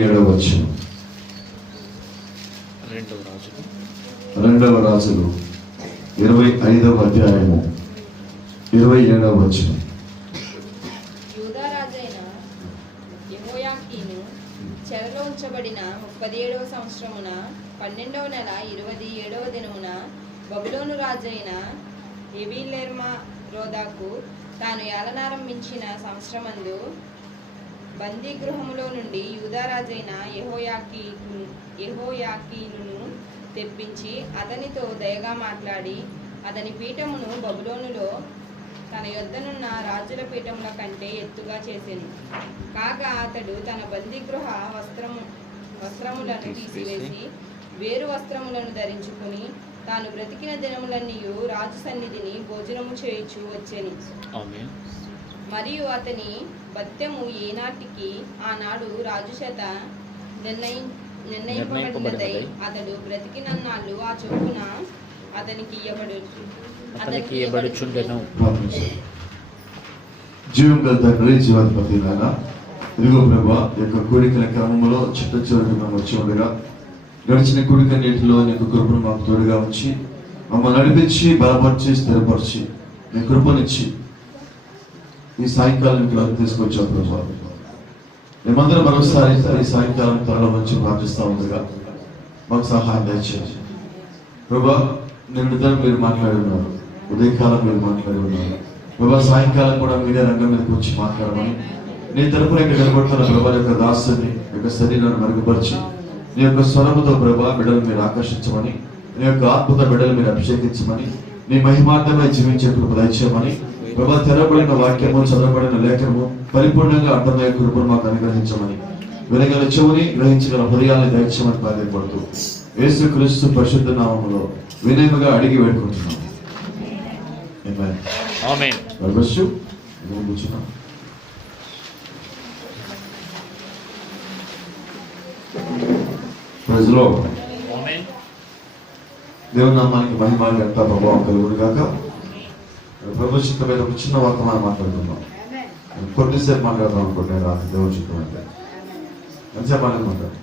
27వ వచనం. 2వ రాజులు 25వ అధ్యాయము 27వ వచనం. యూదా రాజైన యెహోయాకీను చెరలో ఉంచబడిన 37వ సంవత్సరమున 12వ నెల 27వ దినమున బబులోను రాజైన ఎవీల్మెరోదాకు తాను ఏలనారంభించిన సంవత్సరమందు బందీ గృహములో నుండి యూదా రాజైన యెహోయాకీనును తెప్పించి అతనితో దయగా మాట్లాడి అతని పీఠమును బబులోనులో తన యొద్దనున్న రాజుల పీఠముల కంటే ఎత్తుగా చేసెను. కాగా అతడు తన బందీగృహ వస్త్రములను తీసివేసి వేరు వస్త్రములను ధరించుకుని తాను బ్రతికిన దినములన్నీయు రాజు సన్నిధిని భోజనము చేయుచు వచ్చెను. మరియు అతని భత్యము ఏనాటికి ఆనాడు రాజు చేత నిర్ణయింపబడినదై అతడు బ్రతికినన్నాళ్ళు ఆ చొప్పున అతనికి ఇయ్యబడుచుండెను. జీవం గల తండ్రి, జీవాధిపతి నాయన, ఇదిగో ప్రభా, యొక్క కోరికల క్రమంలో చిట్ట చివరికి మేము వచ్చి ఉండగా గడిచిన కోరిక నీటిలో నీకు కృపను మాకు తోడుగా ఉంచి మమ్మల్ని నడిపించి బలపరిచి స్థిరపరిచి నీ కృపనిచ్చి ఈ సాయంకాలం ఇక్కడ తీసుకొచ్చావు ప్రభా. మేమందరం మరోసారి ఈ సాయంకాలం త్వరలో మంచి ప్రార్థిస్తూ ఉండగా మాకు సహాయం దయచేయండి ప్రభా. నిన్నటిదాన్ని మీరు మాట్లాడి ఉన్నారు, ఉదయకాలం మీరు మాట్లాడి ఉన్నారు ప్రభా. సాయంకాలం కూడా మీడియా రంగం మీదకి వచ్చి మాట్లాడమని నీ తరపున ఇక్కడ నిలబడుతున్న ప్రభా యొక్క దాసుని యొక్క శరీరాన్ని మరుగుపరిచి నీ యొక్క స్వరముతో ప్రభా బిడ్డలు మీరు ఆకర్షించమని, నీ యొక్క ఆత్మత బిడ్డలు మీరు అభిషేకించమని, నీ మహిమార్థమై జీవించే కృప దయచేయమని ప్రభా. తెరబడిన వాక్యము, చదవబడిన లేఖనము పరిపూర్ణంగా అర్థమయ్యే కృపను మాకు అనుగ్రహించమని, వినగల చెవుని గ్రహించగల హృదయాన్ని దయచేయమని ప్రార్థపడుతూ యేసుక్రీస్తు పరిశుద్ధ నామములో వినయముగా అడిగి వేడుకుంటున్నాం. ఆమేన్. ప్రజలో దేవుని నామానికి మహిమ ఎంత ప్రభావం కలుగును గాక. ప్రభు చిత్తం మీద ఒక చిన్న వర్తమానం మాట్లాడుతున్నాం. కొద్దిసేపు మాట్లాడదాం అనుకుంటున్నాను. రాత్రి దేవుని చిత్తం అంటే ఎంతసేపు మాట్లాడమంటారు?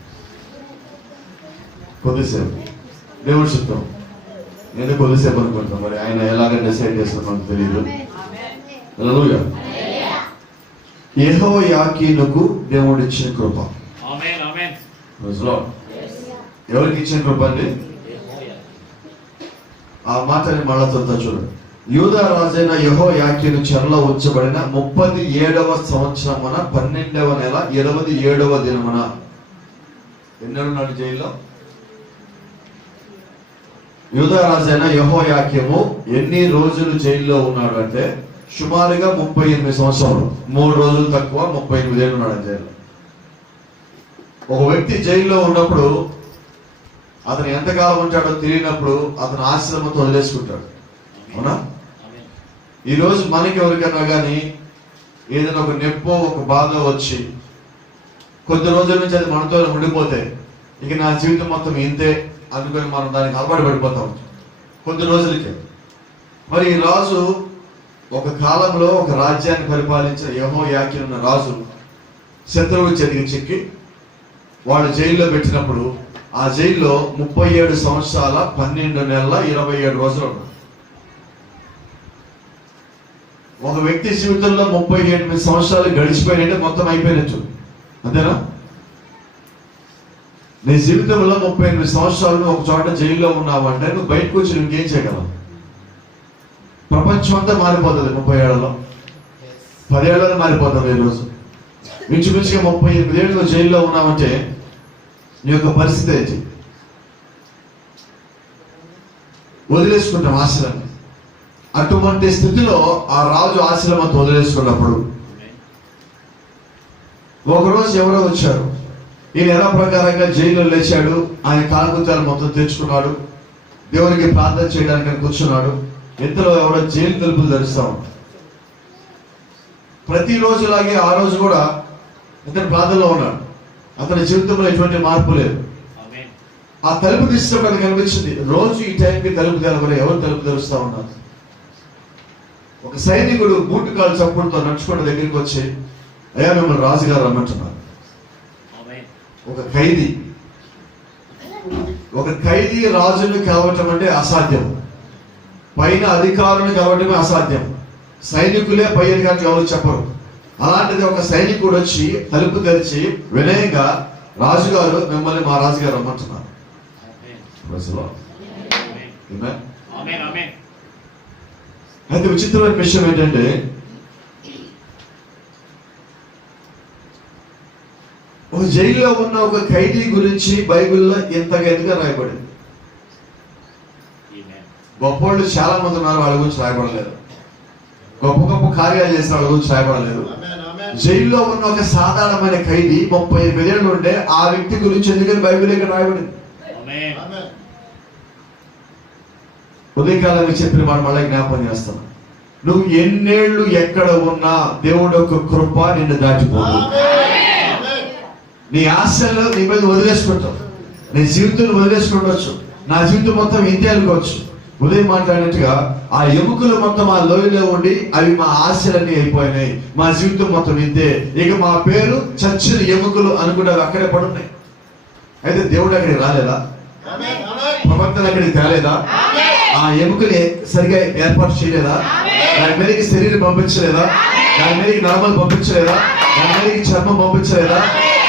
కొద్దిసేపు దేవుని చిత్తం. నేను కొద్దిసేపు అనుకుంటాం, మరి ఆయన ఎలాగ డిసైడ్ చేస్తారో మనకు తెలియదు. హల్లెలూయా. యెహోయాకీనుకు దేవుడు ఇచ్చిన కృప. ఎవరికి ఇచ్చిన కృప అండి? ఆ మాటని మళ్ళా చదువుతా చూడండి. యూదా రాజైన యెహోయాకీను చెరలో ఉంచబడిన 37వ సంవత్సరమున 12వ నెల 27వ దినమున. ఎన్నడున్నాడు జైల్లో? యూదా రాజైన యెహోయాకీము ఎన్ని రోజులు జైల్లో ఉన్నాడు అంటే సుమారుగా 38 సంవత్సరాలు. 3 రోజులు తక్కువ 38 ఏళ్ళు ఉన్నాడు జైల్లో. ఒక వ్యక్తి జైల్లో ఉన్నప్పుడు అతను ఎంతకాలం ఉంటాడో తెలియనప్పుడు అతను ఆశ్రమంతో వదిలేసుకుంటాడు. అవునా? ఈరోజు మనకి ఎవరికైనా కానీ ఏదైనా ఒక నొప్పో ఒక బాధ వచ్చి కొద్ది రోజుల నుంచి అది మనతో ఉండిపోతే ఇక నా జీవితం మొత్తం ఇంతే అనుకుని మనం దానికి అలవాటు పడిపోతాం కొద్ది రోజులకే. మరి ఈ రాజు ఒక కాలంలో ఒక రాజ్యాన్ని పరిపాలించిన యెహోయాకీను అన్న రాజు శత్రువు చేతికి చిక్కి వాళ్ళు జైల్లో పెట్టినప్పుడు ఆ జైల్లో 37 సంవత్సరాల 12 నెలల 27 రోజులు ఉన్నారు. ఒక వ్యక్తి జీవితంలో 38 సంవత్సరాలు గడిచిపోయినట్టే మొత్తం అయిపోయినట్టు, అంతేనా? నీ జీవితంలో 38 సంవత్సరాలు ఒక చోట జైల్లో ఉన్నావంటే నువ్వు బయటకు వచ్చి ఇంకేం చేయగలవు? ప్రపంచం అంతా మారిపోతుంది 30 ఏళ్లలో, 10 ఏళ్లలో మారిపోతుంది. ఈరోజు మించుమించుగా 38 ఏళ్ళు నువ్వు జైల్లో ఉన్నావంటే నీ యొక్క పరిస్థితి ఏంటి? వదిలేసుకుంటాం ఆశ్రమం. అటువంటి స్థితిలో ఆ రాజు ఆశ్రమంతో వదిలేసుకున్నప్పుడు ఒకరోజు ఎవరో వచ్చారు. ఈయన ఎలా ప్రకారంగా జైల్లో లేచాడు, ఆయన కాల్గుతాలు మొత్తం తెచ్చుకున్నాడు, దేవునికి ప్రార్థన చేయడానికి కూర్చున్నాడు. ఇంతలో ఎవరో జైలు తలుపులు తెరుస్తా ఉన్నాడు. ప్రతిరోజులాగే ఆ రోజు కూడా ఇతను ప్రార్థనలో ఉన్నాడు. అతని జీవితంలో ఎటువంటి మార్పు లేదు. ఆ తలుపు తీసినప్పుడు కనిపించింది. రోజు ఈ టైంకి తలుపు తెరవరు. ఎవరు తలుపు తెరుస్తా ఉన్నారు? ఒక సైనికుడు బూటు కాలు చప్పుడుతో నడుచుకుంటే దగ్గరికి వచ్చి, అయ్యా మిమ్మల్ని రాజుగారు రమ్మంటున్నారు. ఒక ఖైదీ రాజును కావటం అంటే అసాధ్యం. పైన అధికారులను కావటమే అసాధ్యం. సైనికులే పై అధికారులు ఎవరు చెప్పరు. అలాంటిది ఒక సైనికుడు వచ్చి తలుపు తెరిచి వినయంగా, రాజుగారు మిమ్మల్ని మా రాజుగారు రమ్మంటున్నారు. అయితే విచిత్రమైన విషయం ఏంటంటే, ఒక జైల్లో ఉన్న ఒక ఖైదీ గురించి బైబిల్లో ఇంతగా రాయబడింది. గొప్పవాళ్ళు చాలా మంది ఉన్నారు, వాళ్ళ గురించి రాయబడలేదు. గొప్ప గొప్ప కార్యాలు చేసిన వాళ్ళ గురించి రాయబడలేదు. జైల్లో ఉన్న ఒక సాధారణమైన ఖైదీ 38 ఏళ్ళు ఉంటే ఆ వ్యక్తి గురించి ఎందుకని బైబిల్ ఇక్కడ రాయబడింది. ఉదయకాలం చెప్పిన మాట మళ్ళీ జ్ఞాపకం చేస్తాను. నువ్వు ఎన్నేళ్లు ఎక్కడ ఉన్నా దేవుడు యొక్క కృప నిన్ను దాటిపోదు. నీ ఆశల్లో నీ మీద వదిలేసుకుంటావు, నీ జీవితం వదిలేసుకుంటవచ్చు. నా జీవితం మొత్తం ఇంతే అనుకోవచ్చు. ఉదయం మాట్లాడినట్టుగా ఆ ఎముకలు మొత్తం ఆ లోయలో ఉండి అవి మా ఆశలన్నీ అయిపోయినాయి, మా జీవితం మొత్తం ఇంతే, ఇక మా పేరు చచ్చిన ఎముకలు అనుకుంటే అవి అక్కడే పడున్నాయి. అయితే దేవుడు అక్కడికి రాలేదా? ప్రవక్తలు అక్కడికి తేలేదా? ఆ ఎముకలు సరిగా ఏర్పాటు చేయలేదా? దాని మీదకి శరీరం పంపించలేదా? దాని మీదకి నరమలు పంపించలేదా? దాని మీదకి చర్మం పంపించలేదా?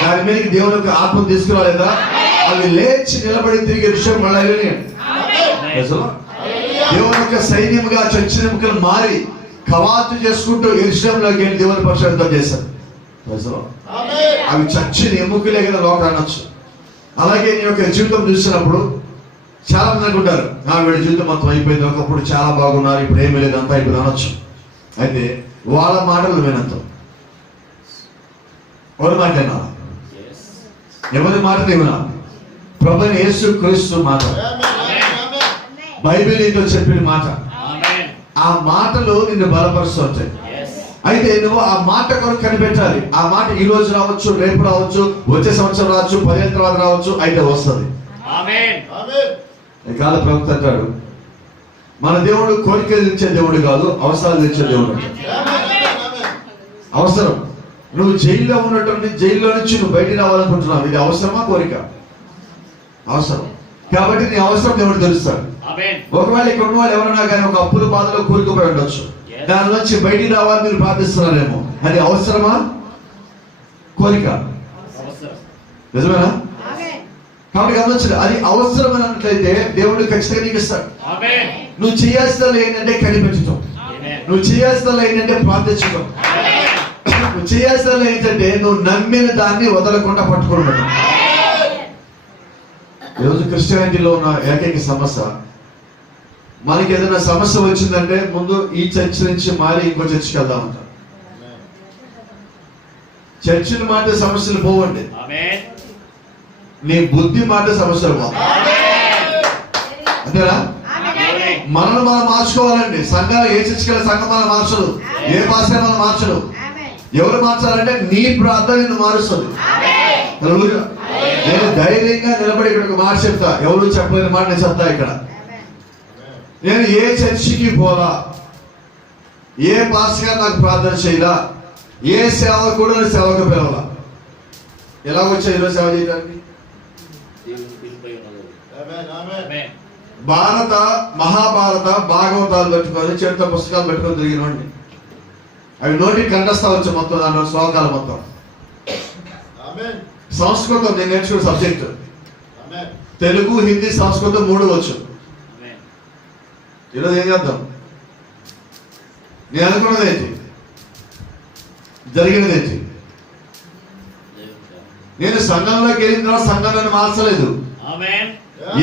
దాని మీదకి దేవుని యొక్క ఆత్మ తీసుకురాలేదా? అవి లేచి నిలబడి తిరిగే విషయం మళ్ళీ దేవుని యొక్క సైన్యముగా చచ్చిన ఎముకలు మారి కవాతు చేసుకుంటూ యెరూషలేములోకి వెళ్ళి దేవుని పరిశుద్ధత చేశారు. అవి చచ్చిన ఎముకలే కదా లోపల అనొచ్చు. అలాగే నీ యొక్క జీవితం చూసినప్పుడు చాలా మంది అనుకుంటారు, వీడి జీవితం మొత్తం అయిపోయింది, ఒకప్పుడు చాలా బాగున్నారు, ఇప్పుడు ఏమీ లేదు, అంతా అయిపోయింది అనొచ్చు. అయితే వాళ్ళ మాటలు వినంతం. ఎవరి మాట వినాలా? ఎవరి మాట వినా? ప్రభువైన యేసు క్రీస్తు మాట, బైబిల్ నీతో చెప్పిన మాట. ఆ మాటలు నిన్ను బలపరుస్తుంటాయి. అయితే నువ్వు ఆ మాట కొరకు కనిపెట్టాలి. ఆ మాట ఈ రోజు రావచ్చు, రేపు రావచ్చు, వచ్చే సంవత్సరం రావచ్చు, 10 ఏళ్ళ తర్వాత రావచ్చు, అయితే వస్తుంది. కాల ప్రవక్త అంటాడు, మన దేవుడు కోరికలు ఇచ్చే దేవుడు కాదు, అవసరాలు ఇచ్చే దేవుడు. అవసరం. నువ్వు జైల్లో ఉన్నటువంటి జైల్లో నుంచి నువ్వు బయటికి రావాలనుకుంటున్నావు, ఇది అవసరమా కోరిక? అవసరం. కాబట్టి నీ అవసరం దేవుడు తెలుస్తాడు. ఒకవేళ ఇక్కడ ఉన్న వాళ్ళు ఎవరన్నా కానీ ఒక అప్పుల బాధలో కూరుకుపోయి ఉండొచ్చు, దాని నుంచి బయటికి రావాలని మీరు ప్రార్థిస్తున్నారేమో, అది అవసరమా కోరిక? నిజమేనా? కాబట్టి గమనించండి, అది అవసరమైనట్లయితే దేవుడు ఖచ్చితంగా నీకు ఇస్తాడు. నువ్వు చేయాల్సిన ఏంటంటే కనిపెట్టడం, నువ్వు చేయాల్సిన ఏంటంటే ప్రార్థించడం, నువ్వు చేయాల్సిన ఏంటంటే నువ్వు నమ్మిన దాన్ని వదలకుండా పట్టుకుంటాడు. ఈరోజు క్రిస్టియానిటీలో ఉన్న ఏకైక సమస్య, మనకి ఏదైనా సమస్య వచ్చిందంటే ముందు ఈ చర్చ్ నుంచి మారి ఇంకో చర్చికి వెళ్దామంట. చర్చిని మాట సమస్యలు పోవండి, నీ బుద్ధి మాట సమస్యలు పోతాయి. అంతేనా? మనల్ని మనం మార్చుకోవాలండి. సంఘాలు ఏ చర్చికి వెళ్ళి సంఘం మనం మార్చదు, ఏ భాష మనం మార్చదు. ఎవరు మార్చాలంటే నీ ప్రార్థన నిన్ను మారుస్తుంది. నేను ధైర్యంగా నిలబడి ఇక్కడ ఒక మాట చెప్తా, ఎవరు చెప్పలేని మాట నేను చెప్తా. ఇక్కడ నేను ఏ చర్చికి పోలా, ఏ పాస్గా నాకు ప్రార్థన చేయలా, ఏ సేవ కూడా సేవకు పిలవాలా. ఎలా వచ్చా ఈరోజు సేవ చేయడానికి? భారత మహాభారత భాగవతాలు పెట్టుకొని, చరిత్ర పుస్తకాలు పెట్టుకొని తిరిగినండి. అవి నోటికి కంఠస్థ వచ్చు మొత్తం, దాంట్లో శ్లోకాలు మొత్తం. సంస్కృతం నేను నేర్చుకున్న సబ్జెక్ట్. తెలుగు, హిందీ, సంస్కృతం 3 వచ్చు. ఈరోజు ఏం చేద్దాం? నేను అనుకున్నది ఏంటి, జరిగినది ఏంటి? నేను సంఘంలోకి వెళ్ళిన తర్వాత సంఘాన్ని మార్చలేదు.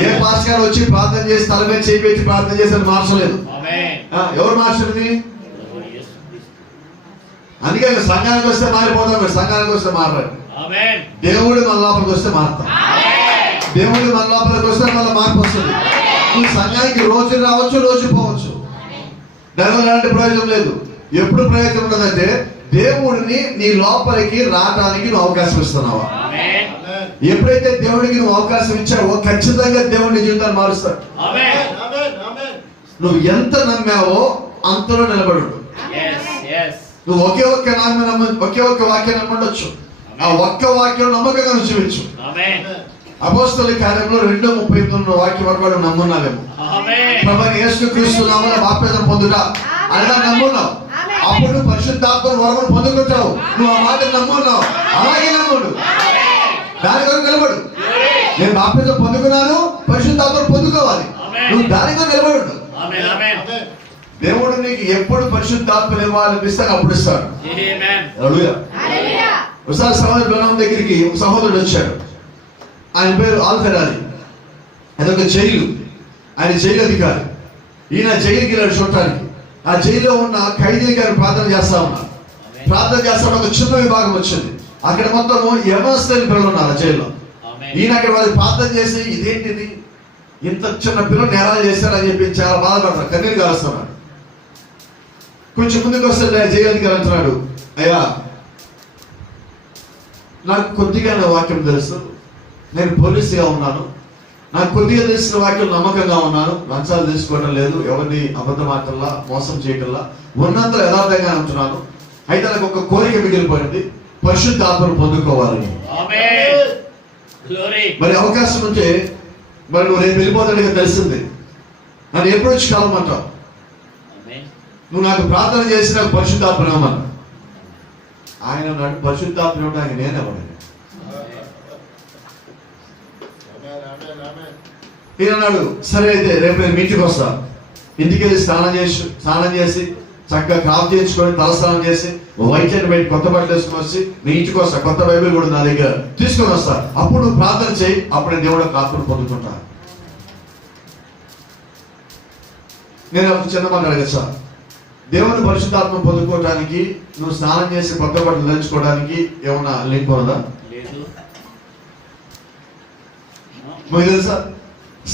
ఏ పాస్టర్ వచ్చి ప్రార్థన చేసి తల మీద చేయి పెట్టి ప్రార్థన చేసి మార్చలేదు. ఎవరు మార్చండి? అందుకే సంఘానికి వస్తే మారిపోతాం, సంఘానికి వస్తే మారలేదు. దేవుడు మన లోపలికి వస్తే మారుతాం. దేవుడు మన లోపలికి వస్తే మళ్ళీ మార్పు వస్తుంది. నువ్వు సంఘానికి రోజు రావచ్చు, రోజు పోవచ్చు, దానివల్ల ఎలాంటి ప్రయోజనం లేదు. ఎప్పుడు ప్రయోజనం ఉండదంటే దేవుడిని నీ లోపలికి రావడానికి నువ్వు అవకాశం ఇస్తున్నావా? ఎప్పుడైతే దేవుడికి నువ్వు అవకాశం ఇచ్చావో ఖచ్చితంగా దేవుడిని జీవితాన్ని మారుస్తాడు. నువ్వు ఎంత నమ్మావో అంతలో నిలబడు. నువ్వు ఒకే ఒక్క వాక్యం నమ్మండొచ్చు, ఆ ఒక్క వాక్యం నమ్మకంగా రుచివచ్చు. అపోస్తలుల కార్యంలో 2:38 వాక్యం వరకు వాడు నమ్మున్నావేమో. ప్రభువైన యేసుక్రీస్తు నామమున బాప్తిసం పొందుట అనగా నమ్మున్నావు. అప్పుడు పరిశుద్ధాత్మ వరమును పొందుకుంటావు. నువ్వు ఆ మాట నమ్మున్నావు, అలాగే నమ్ముడు, దాని కొరకు నిలబడు. నేను బాప్తిసం పొందుకున్నాను, పరిశుద్ధాత్మ పొందుకోవాలి, నువ్వు దాని కొరకు నిలబడు. దేవుడు నీకు ఎప్పుడు పరిశుద్ధాత్మను ఇవ్వాలనిపిస్తాడు అప్పుడు ఇస్తాడు. ఒకసారి సహోదరు బ్రహ్మం దగ్గరికి ఒక సహోదరుడు వచ్చాడు. ఆయన పేరు ఆల్ఫెరాలి. అదొక జైలు, ఆయన జైలు అధికారి. ఈయన జైలుకి వెళ్ళాడు చూడటానికి. ఆ జైల్లో ఉన్న ఖైదీ గారు ప్రార్థన చేస్తా ఉన్నారు. ప్రార్థన చేస్తా ఒక చిన్న విభాగం వచ్చింది. అక్కడ మొత్తము యవనస్తులైన పిల్లలు ఉన్నారు ఆ జైల్లో. ఈయన అక్కడ వాళ్ళు ప్రార్థన చేసి ఇదేంటిది, ఇంత చిన్న పిల్లలు నేరాలు చేశారని చెప్పి చాలా బాధపడతారు, కన్నీరు కారుస్తున్నాడు. కొంచెం ముందుకు వస్తే జైలు అధికారి అంటున్నాడు, అయ్యా నాకు కొద్దిగా నా వాక్యం తెలుసు, నేను పోలీసుగా ఉన్నాను, నాకు కొద్దిగా తెలిసిన వాక్యం నమ్మకంగా ఉన్నాను, లంచాలు తీసుకోవడం లేదు, ఎవరిని అబద్ధం ఆటల్లా మోసం చేయటల్లా ఉన్నంత యథార్థంగా ఉంటున్నాను. అయితే నాకు ఒక కోరిక మిగిలిపోయింది, పరిశుద్ధ ఆత్మను పొందుకోవాలని. మరి అవకాశం ఉంటే మరి నువ్వు రేపు వెళ్ళిపోతాడుగా తెలిసింది, నన్ను ఎప్పుడు వచ్చి కలవమంటావు, నువ్వు నాకు ప్రార్థన చేసి నాకు పరిశుద్ధాత్మ ఇవ్వమన్నా. ఆయన నాడు పరిశుద్ధాత్మ ఇవ్వడానికి నేనెవడని. ఈయన అన్నాడు, సరే అయితే రేపు నేను మీ ఇంటికి వస్తా. ఇంటికి వెళ్ళి స్నానం చేసి చక్కగా కాపు చేయించుకొని తలస్నానం చేసి వైట్ అండ్ వైట్ కొత్త బట్టలు వేసుకొని వచ్చి మీ ఇంటికి వస్తా. కొత్త బైబిల్ కూడా నా దగ్గర తీసుకొని వస్తా. అప్పుడు నువ్వు ప్రార్థన చేయి, అప్పుడు దేవుడు ఆత్మను పొందుకుంటా. నేను ఒక చిన్న మాట అడగచ్చా, దేవుని పరిశుద్ధాత్మ పొందుకోవడానికి నువ్వు స్నానం చేసి కొత్త బట్టలు ధరించుకోవడానికి ఏమన్నా లింక్ ఉన్నదా? మీకు తెలుసా,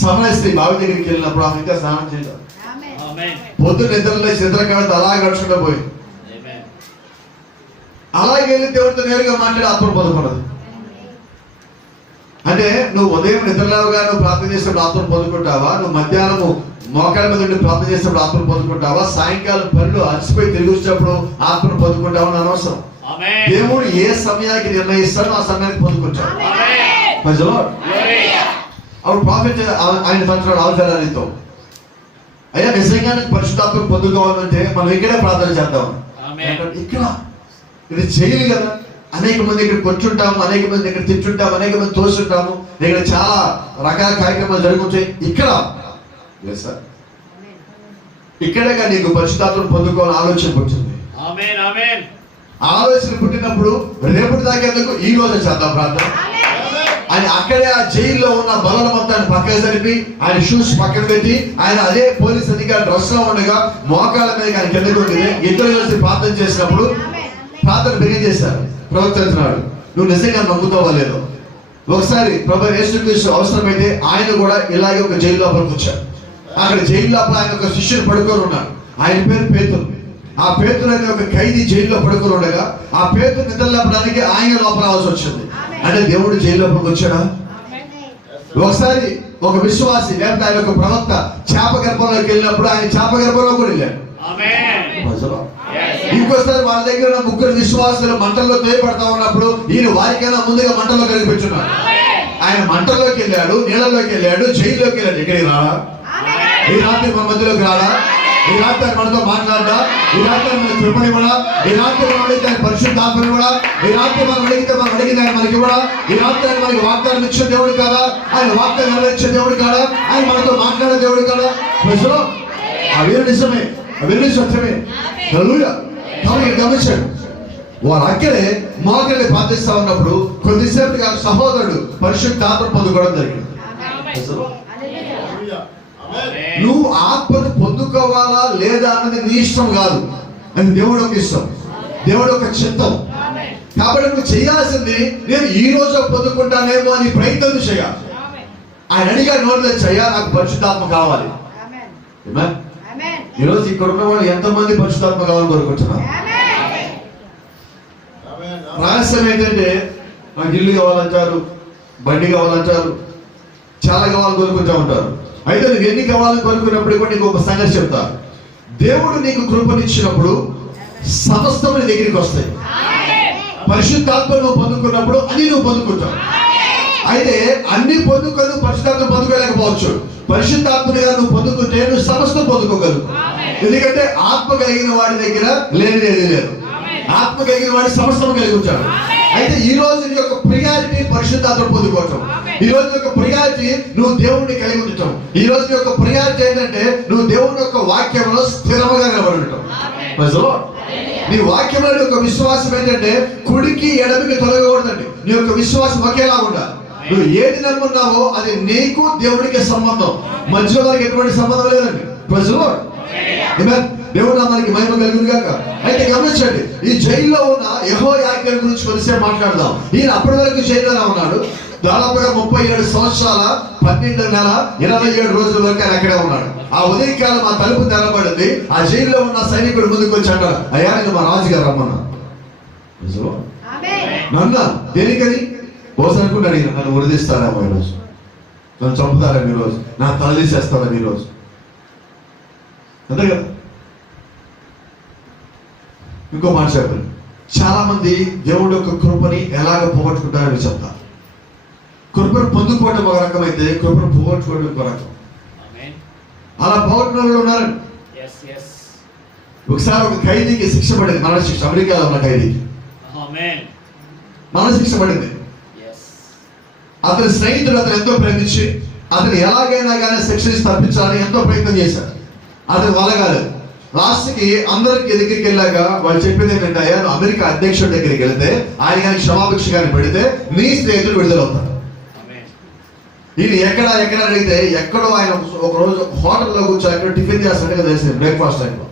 సమయ స్త్రీ బావి దగ్గరికి వెళ్ళినప్పుడు ఆమె ఇంకా స్నానం చేయలేదు. పొద్దున్న నిద్రలో నిద్రకాడితే అలా గడుచుకుంటూ పోయింది. అలాగే వెళ్ళి దేవుడితో నేరుగా మాట్లాడి ఆత్మను పొందుకున్నది. అంటే నువ్వు ఉదయం నిద్రలేవగా నువ్వు ప్రార్థన చేసినప్పుడు ఆత్మను పొందుకుంటావా? నువ్వు మధ్యాహ్నము మోకాళ్ళ మీద ఉండి ప్రార్థన చేసినప్పుడు ఆత్మను పొందుకుంటావా? సాయంకాలం పనులు అలసిపోయి తిరిగి వచ్చినప్పుడు ఆత్మను పొందుకుంటావా అని అనవసరం. దేవుడు ఏ సమయానికి నిర్ణయిస్తాడో ఆ సమయానికి పొందుకుంటాడు. అప్పుడు ప్రాఫిట్ ఆయన అంటున్నాడు ఆల్ఫెరాలితో, అయ్యా నిజంగానే పరిశుద్ధాత్మను పొందుకోవాలంటే మనం ఇక్కడే ప్రార్థన చేద్దాం. ఇక్కడ ఇది జైలు కదా, అనేక మంది ఇక్కడ కూర్చుంటాము, అనేక మంది ఇక్కడ తింటుంటాము, అనేక మంది తోస్తుంటాము, ఇక్కడ చాలా రకాల కార్యక్రమాలు జరుగుతాయి. ఇక్కడ ఇక్కడేగా నీకు పరిశుద్ధాత్మను పొందుకోవాలని ఆలోచన పుట్టింది. ఆలోచన పుట్టినప్పుడు రేపటి దాకేందుకు ఈ రోజు చేద్దాం ప్రార్థన. ఆయన అక్కడే ఆ జైల్లో ఉన్న బలల మొత్తాన్ని పక్కన జరిపి ఆయన షూస్ పక్కన పెట్టి ఆయన అదే పోలీస్ అధికారి డ్రెస్ లో ఉండగా మోకాళ్ళ మీద ఆయన కిందకు ఉంటే ఇద్దరు కలిసి ప్రార్థన చేసినప్పుడు ప్రార్థన బిగిన్ చేశారు. ప్రవర్తిస్తున్నాడు, నువ్వు నిజంగా నమ్ముతావా లేదో. ఒకసారి ప్రభువైన యేసుక్రీస్తు అవసరమైతే ఆయన కూడా ఇలాగే ఒక జైలు లోపలికి వచ్చాడు. అక్కడ జైలు లోపల ఆయన ఒక శిష్యుడు పడుకొని ఉన్నాడు. ఆయన పేరు పేతురు. ఆ పేతురు అనే ఒక ఖైదీ జైల్లో పడుకొని ఉండగా ఆ పేతురు నిద్ర లేపడానికి ఆయన లోపల రావాల్సి వచ్చింది. అంటే దేవుడు జైలు లోపలికి వచ్చాడా? ఒకసారి ఒక విశ్వాసి లేకపోతే ఆయన ఒక ప్రవక్త చేప గర్భంలోకి వెళ్ళినప్పుడు ఆయన చేప గర్భంలో కూడా వెళ్ళాడు. ఇంకోసారి వాళ్ళ దగ్గర ఉన్న ముగ్గురు విశ్వాసులు మంటల్లో తేయబడతా ఉన్నప్పుడు ఈయన వారికైనా ముందుగా మంటల్లో కలిగిపెట్టున్నాడు. ఆయన మంటల్లోకి వెళ్ళాడు, నీళ్ళలోకి వెళ్ళాడు, జైల్లోకి వెళ్ళాడు. ఇక్కడికి రాడా? ఈ రాత్రి మన మధ్యలోకి రాడా? ఈ రాత్రి మనతో మాట్లాడా? ఈ రాత్రి మన కృపని కూడా, ఈ రాత్రి మనం అడిగితే ఆయన పరిశుద్ధాత్మని కూడా, ఈ రాత్రి మనం అడిగితే మనం అడిగింది ఆయన మనకి కూడా, ఈ రాత్రి ఆయన మనకి వాగ్దానం ఇచ్చే దేవుడు కాదా? ఆయన వాగ్దానం నెరవేర్చే దేవుడు కాదా? ఆయన మనతో మాట్లాడే దేవుడు కాదా? ప్రజలు అవి నిజమే, అవి సత్యమే. కాబట్టి గమనించాడు, వారు అక్కడే మోకళ్ళని ప్రార్థిస్తా ఉన్నప్పుడు కొద్దిసేపటికి ఆ సహోదరుడు పరిశుద్ధాత్మ పొందుకోవడం జరిగింది. నువ్వు ఆత్మను పొందుకోవాలా లేదా అన్నది నీ ఇష్టం కాదు, అది దేవుడు ఒక ఇష్టం, దేవుడు ఒక చిత్తం. కాబట్టి నువ్వు చేయాల్సింది నేను ఈ రోజు పొందుకుంటానేమో అని ప్రయత్నం చేయాలి. ఆయన అడిగాడు, నోట్లో చెయ్యా, నాకు పరిశుద్ధాత్మ కావాలి. ఈరోజు ఇక్కడ ఉన్న వాళ్ళు ఎంతమంది పరిశుద్ధాత్మ కావాలని కోరుకుంటున్నారు? రహస్యం ఏంటంటే నాకు ఇల్లు కావాలంటారు, బండి కావాలంటారు, చాలా కావాలని కోరుకుంటూ ఉంటారు. అయితే నువ్వు ఎన్ని కావాలని కోరుకున్నప్పుడు కూడా నీకు ఒక సంగతి చెప్తా. దేవుడు నీకు కృపనిచ్చినప్పుడు సమస్తం నీ దగ్గరికి వస్తాయి. పరిశుద్ధాత్మ నువ్వు పొందుకున్నప్పుడు అన్ని నువ్వు పొందుకుంటావు. అయితే అన్ని పొందుకొని పరిశుద్ధాత్మ పొందుకోలేకపోవచ్చు. పరిశుద్ధాత్మగా నువ్వు పొందుకుంటే నువ్వు సమస్తం పొందుకోగలవు. ఎందుకంటే ఆత్మ కలిగిన వాడి దగ్గర లేనిది లేదు. ఆత్మ కలిగిన వాడి సమస్తం కలిగి ఉంటాడు. అయితే ఈ రోజు నీ యొక్క ప్రియారిటీ పరిశుద్ధాత్మ పొందుకోవటం. ఈ రోజు యొక్క ప్రియారిటీ నువ్వు దేవుడిని కలిగి ఉండటం. ఈ రోజు యొక్క ప్రియారిటీ ఏంటంటే నువ్వు దేవుని యొక్క వాక్యంలో స్థిరంగా నిలబడటం. నీ వాక్యంలో యొక్క విశ్వాసం ఏంటంటే కుడికి ఎడమికి తొలగకూడదండి. నీ యొక్క విశ్వాసం ఒకేలా ఉండాలి. నువ్వు ఏది నమ్మున్నావో అది నీకు దేవుడికి సంబంధం. మధ్యలో వారికి ఎటువంటి సంబంధం లేదండి. దేవుడు మనకి మహిమ కలుగును గాక. అయితే గమనించండి, ఈ జైల్లో ఉన్న యెహోయాకీను గురించి కొద్దిసేపు మాట్లాడదాం. ఈయన అప్పటి వరకు జైల్లోనే ఉన్నాడు. దాదాపుగా 37 సంవత్సరాల 12 నెల 27 రోజుల వరకు ఆయన అక్కడే ఉన్నాడు. ఆ ఉదయకాలం ఆ తలుపు తెరబడింది. ఆ జైల్లో ఉన్న సైనికుడు ముందుకు వచ్చి అంటాడు, అయ్యా నేను మా రాజుగారు రమ్మన్నా. నన్న దేనికని బోస్ అనుకుంటాడు, నన్ను ఉరిదిస్తారేమో ఈరోజు, నన్ను చంపుతారేమో ఈరోజు, నా తల తీసేస్తారేమో ఈరోజు, అంతే కదా. ఇంకో మాట చెప్పండి, చాలా మంది దేవుడి యొక్క కృపని ఎలాగ పోగొట్టుకుంటారని చెప్తారు. కృపను పొందుకోవడం ఒక రకం అయితే కృపను పోగొట్టుకోవడం ఒక రకం. అలా పోగొట్టిన వాళ్ళు ఉన్నారండి. ఒకసారి ఒక ఖైదీకి శిక్ష పడింది, మరణ శిక్ష. అమెరికాలో ఉన్న ఖైదీకి మరణ శిక్ష పడింది. అతని స్నేహితుడు అతను ఎంతో ప్రేమించి అతను ఎలాగైనా కానీ శిక్ష తప్పించాలని ఎంతో ప్రయత్నం చేశాడు. అతను వలగాలేదు. లాస్ట్కి అందరికి దగ్గరికి వెళ్ళాక వాళ్ళు చెప్పింది ఏంటంటే, అయ్యా అమెరికా అధ్యక్షుడి దగ్గరికి వెళ్తే ఆయన కానీ క్షమాభిక్ష కానీ పెడితే నీ స్నేహితులు విడుదలవుతారు. ఇది ఎక్కడ అడిగితే ఎక్కడో ఆయన ఒక రోజు హోటల్లో కూర్చొని ఎక్కడ టిఫిన్ చేస్తాడే తెలిసింది, బ్రేక్ఫాస్ట్ టైంలో.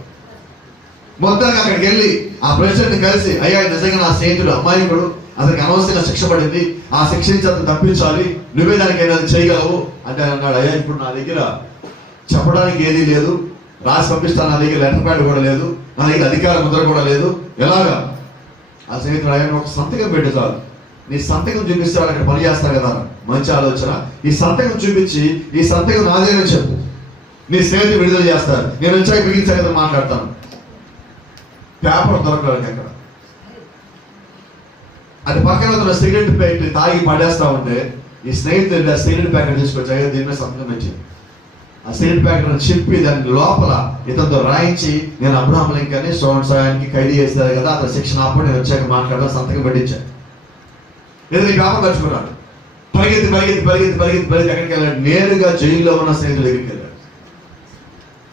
మొత్తానికి అక్కడికి వెళ్ళి ఆ ప్రెసిడెంట్ని కలిసి, అయ్యా నిజంగా నా స్నేహితుడు అమాయకుడు, అతనికి అనవసరంగా శిక్ష పడింది, ఆ శిక్ష నుంచి అతను తప్పించాలి, నువ్వే దానికి ఏదైనా చేయగలవు అంటే అన్నాడు. అయ్యా ఇప్పుడు నా దగ్గర చెప్పడానికి ఏదీ లేదు, రాసి పంపిస్తాను, నా దగ్గర లెటర్ ప్యాడ్ కూడా లేదు, నా దగ్గర అధికార ముద్ర కూడా లేదు, ఎలాగా? ఆ స్నేహితుడు ఆయన ఒక సంతకం పెట్టి చాలు, నీ సంతకం చూపిస్తే వాళ్ళు అక్కడ పని చేస్తారు కదా. మంచి ఆలోచన. ఈ సంతకం చూపించి ఈ సంతకం నాదేనని చెప్పు, నీ స్నేహితులు విడుదల చేస్తారు, నేను వచ్చాక మిగిలిన కదా మాట్లాడతాను. పేపర్ దొరకడానికి అక్కడ అది పక్కన తన సిగరెట్ ప్యాకెట్ తాగి పడేస్తా ఉంటే ఈ స్నేహితులు ఆ సిగరెట్ ప్యాకెట్ తీసుకొచ్చి దీని మీద సంతకం పెట్టింది. ఆ సిగరెట్ ప్యాకెట్ చెప్పి దాని లోపల ఇతనితో రాయించి, నేను అబ్రహాం లింకన్ సోయానికి ఖైదీ చేస్తారు కదా, అతను శిక్షణ ఆపడి నేను వచ్చాక మాట్లాడదా సంతకం పెట్టించాను. లేదా నీ వ్యాపం ఖర్చుకున్నాడు. పరిగెత్తి ఎక్కడికి వెళ్ళాడు? నేరుగా జైల్లో ఉన్న స్నేహితుల దగ్గరికి వెళ్ళాడు.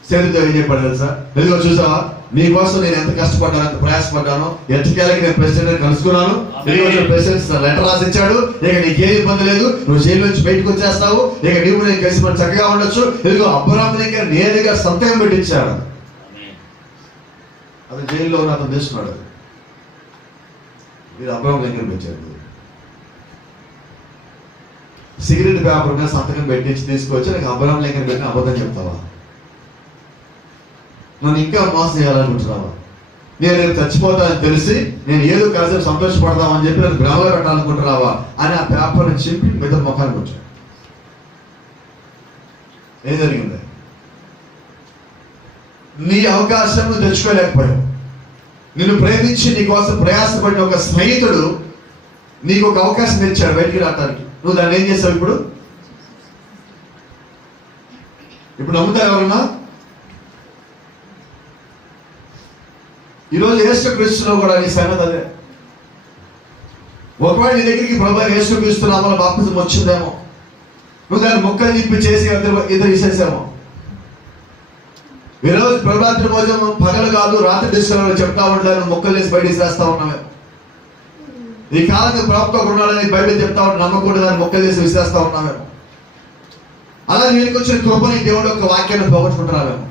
స్నేహితులు ఏం చెప్పాడు తెలుసా? ఎదుగో చూసావా, నీకోసం నేను ఎంత కష్టపడ్డాను, ఎంత ప్రయాసపడ్డాను, ఎట్టకేళ్ళకి నేను ప్రెసిడెంట్ కలుసుకున్నాను, ప్రెసిడెంట్ లెటర్ రాసిచ్చాడు, ఇక నీకేం ఇబ్బంది లేదు, నువ్వు జైలు నుంచి బయటకు వచ్చేస్తావు, ఇక నీవు నేను కలిసి మనం చక్కగా ఉండొచ్చు. ఎదుగో అబ్రహాం లింకన్ నేరుగా సంతకం పెట్టించాడు. అతను జైల్లో ఉన్న అతను తీసుకున్నాడు, ఇది అబ్రహాం లింకన్ పెట్టాడు. సిగరెట్ పేపర్ మీద సంతకం పెట్టించి తీసుకొచ్చి నాకు అబ్రహాం లింకన్ పెట్టిన అబద్ధం చెప్తావా? నన్ను ఇంకా మోసం చేయాలనుకుంటున్నావా? నేను రేపు చచ్చిపోతానని తెలిసి నేను ఏదో కాసేపు సంతోషపడదామని చెప్పి నన్ను గ్రామంలో పెట్టాలనుకుంటున్నావా అని ఆ పేపర్ని చింపి మీద మొఖానికి వచ్చాడు. ఏం జరిగింది? నీ అవకాశం నువ్వు తెచ్చుకోలేకపోయావు. నిన్ను ప్రేమించి నీ కోసం ప్రయాసపడిన ఒక స్నేహితుడు నీకు ఒక అవకాశం తెచ్చాడు బయటికి రావడానికి. నువ్వు దాన్ని ఏం చేసావు? ఇప్పుడు నమ్ముతారు ఎవరన్నా? ఈరోజు యేసుక్రీస్తులో కూడా నీ సంగతి అదే. ఒకవేళ నీ దగ్గరికి ప్రభు యేసుక్రీస్తు నామమున బాప్తిజం వచ్చిందేమో, నువ్వు దాన్ని మొక్కలు తిప్పి చేసి ఇద్దరు ఇసేసామో. ఈరోజు ప్రభాత్రి భోజనం పగలు కాదు రాత్రి తీసుకుని చెప్తా ఉంటాను, మొక్కలు వేసి బయట ఇసేస్తా ఉన్నామే. ఈ కాలంలో ప్రవక్త ఉన్నాడని బైబిల్ చెప్తా ఉంటే నమ్మకుండా దాన్ని మొక్కలు చేసి విసిరేస్తా ఉన్నామేమో. అలా నీకు వచ్చిన కృపని దేవుడు యొక్క వాక్యాన్ని పోగొట్టుకుంటున్నామేమో.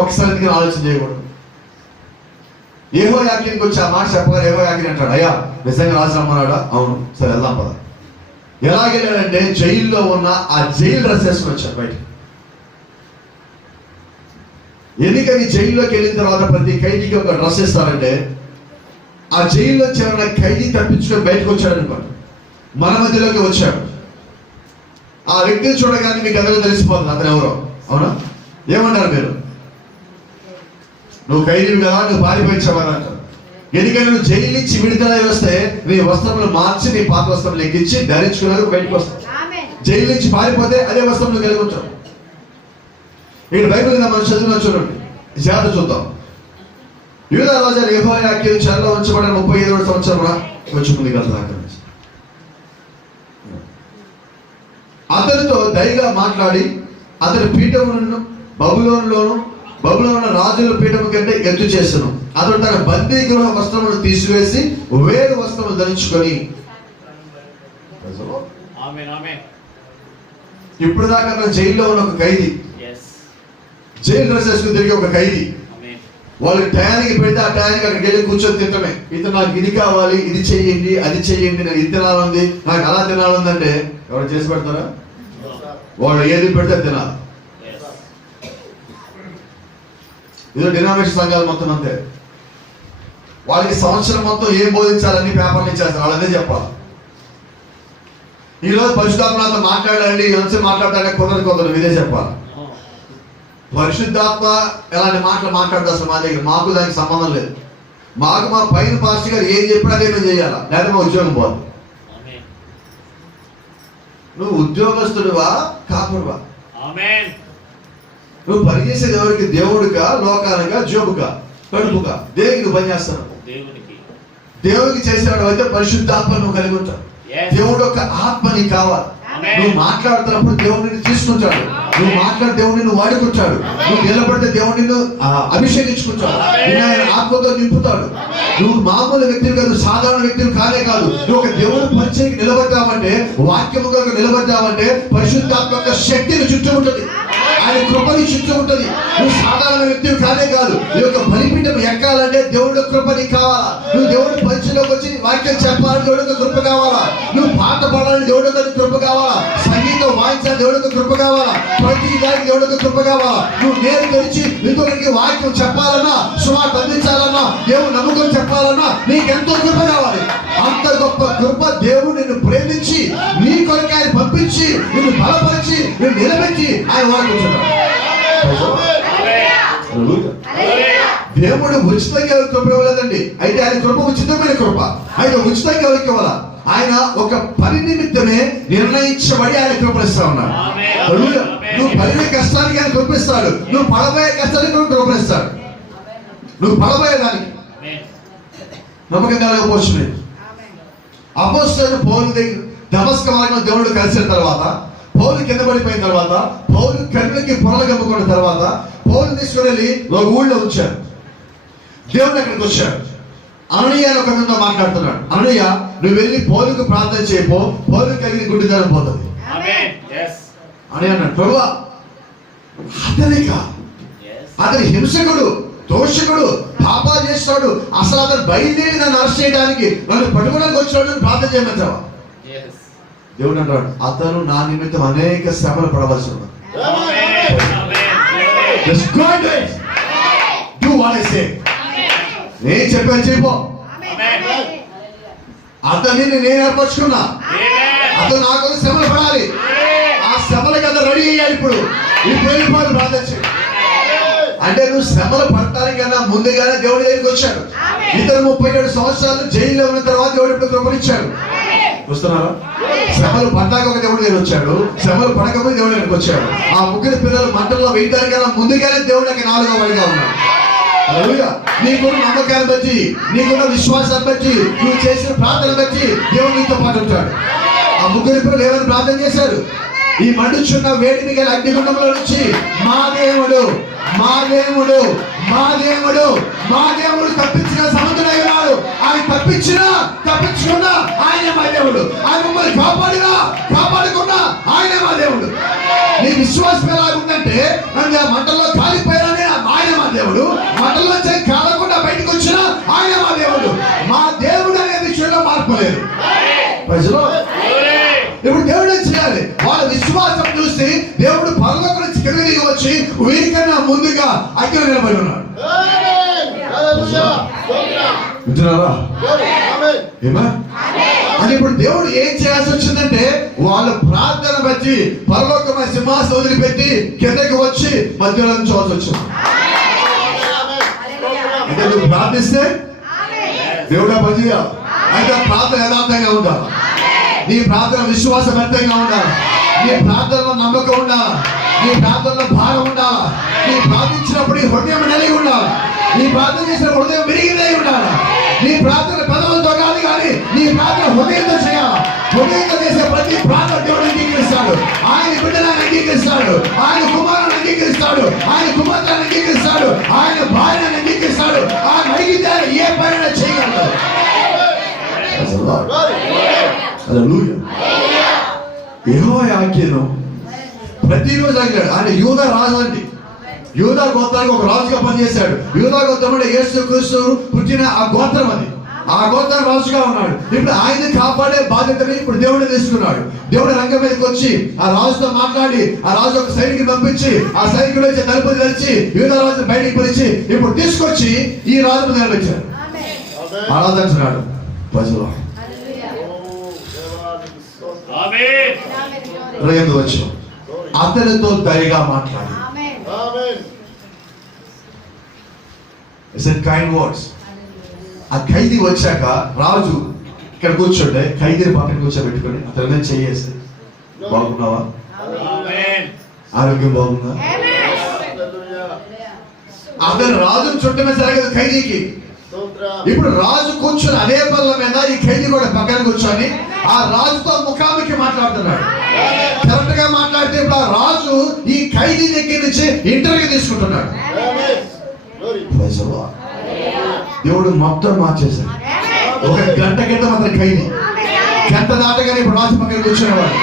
ఒకసారి ఆలోచన చేయకూడదు. యెహోయాకీనుకి వచ్చి ఆ మాట చెప్పగానే యెహోయాకీను అంటాడు, అయ్యా నిజంగా రాజు రమ్మన్నాడా? అవును, సరే వెళ్దాం పద. ఎలాగెళ్ళాడంటే జైల్లో ఉన్న ఆ జైలు డ్రెస్ వేసుకుని వచ్చాడు బయటికి. ఎందుకని జైల్లోకి వెళ్ళిన తర్వాత ప్రతి ఖైదీకి ఒక డ్రెస్ ఇస్తారంటే, ఆ జైల్లో చేరిన ఖైదీ తప్పించుకొని బయటకు వచ్చాడు అనుకోండి, మన మధ్యలోకి వచ్చాడు. ఆ వ్యక్తిని చూడగానే మీకు అందరూ తెలిసిపోతుంది అతను ఎవరో. అవునా? ఏమంటారు మీరు? నువ్వు ఖైదీ కదా, నువ్వు పారిపోయించావు కదా అంటారు. ఎందుకంటే నువ్వు జైలు నుంచి విడుదల వస్తే నీ వస్త్రములు మార్చి నీ పాత వస్త్రములు ఎక్కించి ధరించుకున్నాక బయటకు వస్తావు. జైలు నుంచి పారిపోతే అదే వస్త్రములు కలిగి ఉంటావు. ఇక్కడ బైబిల్ మనం చదువులో చూడండి, జాగ్రత్త చూద్దాం. యూదా రాజు యెహోయాకీము చెరలో ఉంచబడిన 35వ సంవత్సరం కొంచెం ముందుకు వెళ్తాను. అతనితో దయగా మాట్లాడి అతని పీఠమును బబులోను రాజుల పీఠము కంటే ఎత్తు చేసెను. అతడు తన బందీ గృహ వస్త్రమును తీసివేసి వేరు వస్త్రములు ధరించుకొని, ఇప్పుడు దాకా అతను జైల్లో ఉన్న ఒక ఖైదీ, జైలు డ్రెస్ వేసుకుని తిరిగి ఒక ఖైదీ, వాళ్ళు టయానికి పెడితే ఆ టయానికి అక్కడికి వెళ్ళి కూర్చొని తింటమే. ఇతను నాకు ఇది కావాలి, ఇది చెయ్యండి, అది చెయ్యండి, నేను ఇది తినాలంది, నాకు అలా తినాలందంటే ఎవరు చేసి పెడతారా? వాళ్ళు ఏది పెడితే తినాలి. ఇదో డినామినేషన్ సంఘాలు మొత్తం అంతే. వాళ్ళకి సంవత్సరం మొత్తం ఏం బోధించాలని పేపర్లు ఇచ్చేస్తారు, వాళ్ళు అదే చెప్పాలి. ఈరోజు పరిశుద్ధాత్మతో మాట్లాడండి, ఎంతసేపు మాట్లాడతాడే కొందరు ఇదే చెప్పాలి. పరిశుద్ధాత్మ ఎలాంటి మాటలు మాట్లాడతా అసలు మా దగ్గర మాకు దానికి సంబంధం లేదు. మాకు మా పైన పాస్టర్ గారు ఏం చెప్పినా అదే మేము చేయాలా, లేదా మా ఉద్యోగం పోదు. నువ్వు ఉద్యోగస్తుడువా కాపుడువా? నువ్వు పనిచేసేది ఎవరికి? దేవుడికా, లోకానికా, జోబుకా, కడుపుకా? దేవుడికి నువ్వు పని చేస్తావు. దేవుడికి చేసేవాడు అయితే పరిశుద్ధాత్మ నువ్వు కలిగి ఉంటావు. దేవుడు యొక్క ఆత్మ నీకు కావాలి. నువ్వు మాట్లాడుతున్నప్పుడు దేవుడిని తీసుకుంటాడు, నువ్వు మాట్లాడే దేవుడిని నువ్వు వాడుకుంటాడు, నువ్వు నిలబడితే దేవుడిని అభిషేకించుకుంటాడు, ఆయన ఆత్మతో నింపుతాడు. నువ్వు మామూలు వ్యక్తులు కాదు, సాధారణ వ్యక్తులు కానే కాదు. నువ్వు ఒక దేవుడి పరిచయకి నిలబడ్డావంటే, వాక్యముగా నిలబడ్డావంటే పరిశుద్ధాత్మ యొక్క శక్తిని చుట్టూ ఉంటుంది, ఆయన కృపని చుట్టూ ఉంటుంది. నువ్వు సాధారణ వ్యక్తులు కానే కాదు. ఈ యొక్క బలిపీఠం ఎక్కాలంటే దేవుడి కృప నీకు కావాలా. నువ్వు దేవుడి పరిచయంలోకి వచ్చి వాక్యం చెప్పాలని దేవుడికి కృప కావాలా. నువ్వు పాట పాడాలని దేవుడికి కృప కావాలా. సంగీతం వాయించాలని దేవుడికి కృప కావాలా. ప్రతి దానికి దేవుడికి కృప కావాలా. నువ్వు నేరు తెరిచి ఇంకొకరికి వాక్యం చెప్పాలన్నా, సువార్త అందించాలన్నా, దేవుడు నమ్మకం చెప్పాలన్నా నీకెంతో కృప కావాలి. అంత గొప్ప కృప దేవుడు నిన్ను ప్రేమించి నీ కొరకు ఆయన పంపించి నిన్ను బలపరిచి నిన్ను నిలబెట్టి ఆయన వాడుకుంటున్నాడు. దేవుడు ఉచితంగా కృప ఇవ్వలేదండి. అయితే ఆయన కృప ఉచితమైన కృప. అయితే ఉచితంగా ఎవరికి ఇవ్వాలా? ఆయన ఒక పని నిమిత్తమే నిర్ణయించబడి ఆయన కృపణిస్తా ఉన్నాడు. నువ్వు పడిన కష్టానికి ఆయన కృపిస్తాడు, నువ్వు పడబోయే కష్టానికి కృపణిస్తాడు. నువ్వు పడబోయేదానికి నమ్మకంగా లేకపోవచ్చు. అపోస్తలుడు పౌలు దగ్గర దమస్క మార్గంలో దేవుడు కలిసిన తర్వాత, పౌలు కింద పడిపోయిన తర్వాత, పౌలు కన్నులకి పొరలు కమ్ముకున్న తర్వాత పౌలు తీసుకుని వెళ్ళి ఒక ఊళ్ళో ఉంచారు. దేవుడు అక్కడికి వచ్చాడు. అననీయ ఒక మీద మాట్లాడుతున్నాడు. అననీయ, నువ్వు వెళ్ళి పౌలుకు ప్రార్థన చేయపో, పౌలు కలిగి గుడ్డితనం పోతుంది అని అన్నాడు. ప్రభువా, అతని హింసకుడు, దోషకుడు, పాపాలు చేస్తాడు, అసలు అతను బయలుదేరి నన్ను అరెస్ట్ చేయడానికి, నన్ను పట్టుకోవడానికి వచ్చినాడు, ప్రార్థన చేయమంటావా? దేవుడు అంటాడు, అతను నా నిమిత్తం అనేక శ్రమలు పడవలసి ఉన్నాడు. నేను చెప్పాను చెప్పో. అతన్ని నేను ఏర్పరచుకున్నా, అతను నాకు శ్రమలు పడాలి. ఆ శ్రమలకి అతను రెడీ అయ్యాలి. ఇప్పుడు వెళ్ళిపోవాలి ప్రార్థన చేయి అంటే నువ్వు శ్రమలు పడటానికన్నా ముందుగానే దేవుడి దగ్గరికి వచ్చాడు. ఇతను 37 సంవత్సరాలు జైల్లో ఉన్న తర్వాత దేవుడు ఇప్పుడు కృపనిచ్చాడు. చూస్తున్నారా? శ్రమలు పడ్డాక ఒక దేవుడి దగ్గర వచ్చాడు, శ్రమలు పడకపోతే దేవుడి దగ్గరికి వచ్చాడు. ఆ ముగ్గురు పిల్లలు మంటల్లో వేయడానికన్నా ముందుగానే దేవుడికి 4వ వాడిగా ఉన్నాడు. నీకున్న నమ్మకాన్ని బట్టి, నీకున్న విశ్వాసాన్ని బట్టి, నువ్వు చేసిన ప్రార్థన బట్టి దేవుడు నీతో పాటు ఉంటాడు. ఆ ముగ్గురు పిల్లలు ఏమైనా ప్రార్థన చేశారు? ఈ మండుచున్న వేడి మిగిలిన అగ్నిగుండంలో నుంచి మా దేవుడు, మా దేవుడు, మా దేవుడు, మా దేవుడు తప్పించిన సముద్రుడై ఉన్నాడు. ఆయన తప్పించుకున్నా ఆయనే మా దేవుడు. ఆయన మమ్మల్ని కాపాడుకున్నా ఆయనే మా దేవుడు. నీ విశ్వాసం ఎలాగుందంటే, నన్ను మంటల్లో కాలిపోయానని ఆయన మా దేవుడు, మంటల్లో కాలకుండా బయటకు వచ్చినా ఆయన మా దేవుడు. మా దేవుడు అనే విషయంలో మార్పు లేదు. ప్రజలు ఇప్పుడు దేవుడు ఏం చేయాలి? వాళ్ళ విశ్వాసం చూసి దేవుడు పరలోకం నుంచి కింద దిగి వచ్చి వీరికన్నా ముందుగా అగ్ని నిలబడి ఉన్నాడు. అని ఇప్పుడు దేవుడు ఏం చేయాల్సి వచ్చిందంటే, వాళ్ళ ప్రార్థన బట్టి పరలోకమైన సింహాసనం వదిలిపెట్టి కిందకి వచ్చి మధ్యలో చూడాల్సి వచ్చింది. అంటే నువ్వు ప్రార్థిస్తే దేవుడా మంచిగా అయితే ప్రార్థన యథార్థంగా ఉండాలి. నీ ప్రార్థన విశ్వాసవంతంగా ఉండాలి. నీ ప్రార్థనలో నమ్మకం ఉండాలి. నీ ప్రార్థనలో భారం ఉండాలి. నీ ప్రార్థించినప్పుడు నీ హృదయం నెలగి ఉండాలి. నీ ప్రార్థన చేసిన హృదయం విరిగినై ఉండాలి. నీ ప్రార్థన పదవులతో కాదు కానీ నీ ప్రార్థన హృదయంతో చేయాలి. హృదయంతో చేసే ప్రతి ప్రార్థన దేవుడు అంగీకరిస్తాడు. ఆయన బిడ్డలను అంగీకరిస్తాడు. ఆయన కుమారులను అంగీకరిస్తాడు. ఆయన కుమార్తెలను అంగీకరిస్తాడు. ఆయన భార్యను అంగీకరిస్తాడు. ఆయన అడిగితే ఏ పైన చేయగలడు. యెహోవా ఆజ్ఞను ప్రతిరోజు అడిగాడు. ఆయన యూదా రాజు అండి. యూదా గోత్రానికి ఒక రాజుగా పనిచేశాడు. యూదా గోత్రం అంటే యేసు క్రీస్తు పుట్టిన ఆ గోత్రం అది. ఆ గోత్రం రాజుగా ఉన్నాడు. ఇప్పుడు ఆయన కాపాడే బాధ్యతని ఇప్పుడు దేవుడు తీసుకున్నాడు. దేవుడు రంగం మీదకి వచ్చి ఆ రాజుతో మాట్లాడి ఆ రాజు ఒక సైనికుని పంపించి ఆ సైనికుడు వచ్చి తలుపు తెరిచి యూదా రాజు బయటికి పిలిచి ఇప్పుడు తీసుకొచ్చి ఈ రాజును నిలబెట్టాడు. ఆరాధించినాడు ప్రజలు. 2 వచ్చి అతనితో దయగా మాట్లాడి కైండ్ వర్డ్స్. ఆ ఖైదీ వచ్చాక రాజు ఇక్కడ కూర్చోండి, ఖైదీని పక్కన కూర్చోబెట్టుకొని అతని చేయేసి, బాగున్నావా, ఆరోగ్యం బాగుందా? అతను రాజును చుట్టమే జరగదు ఖైదీకి. ఇప్పుడు రాజు కూర్చొని అదే పనుల మీద ఈ ఖైదీ కూడా పక్కన కూర్చొని ఆ రాజుతో ముఖాముఖి మాట్లాడుతున్నాడు. కరెక్ట్ గా మాట్లాడితే ఇప్పుడు ఆ రాజు ఈ ఖైదీ దగ్గర నుంచి ఇంటర్వ్యూ తీసుకుంటున్నాడు. దేవుడు మొత్తం మార్చేశాడు. ఒక గంట క్రితం అతను ఖైదీ, గంట దాటగానే ఇప్పుడు రాజు పక్కన కూర్చునేవాడు.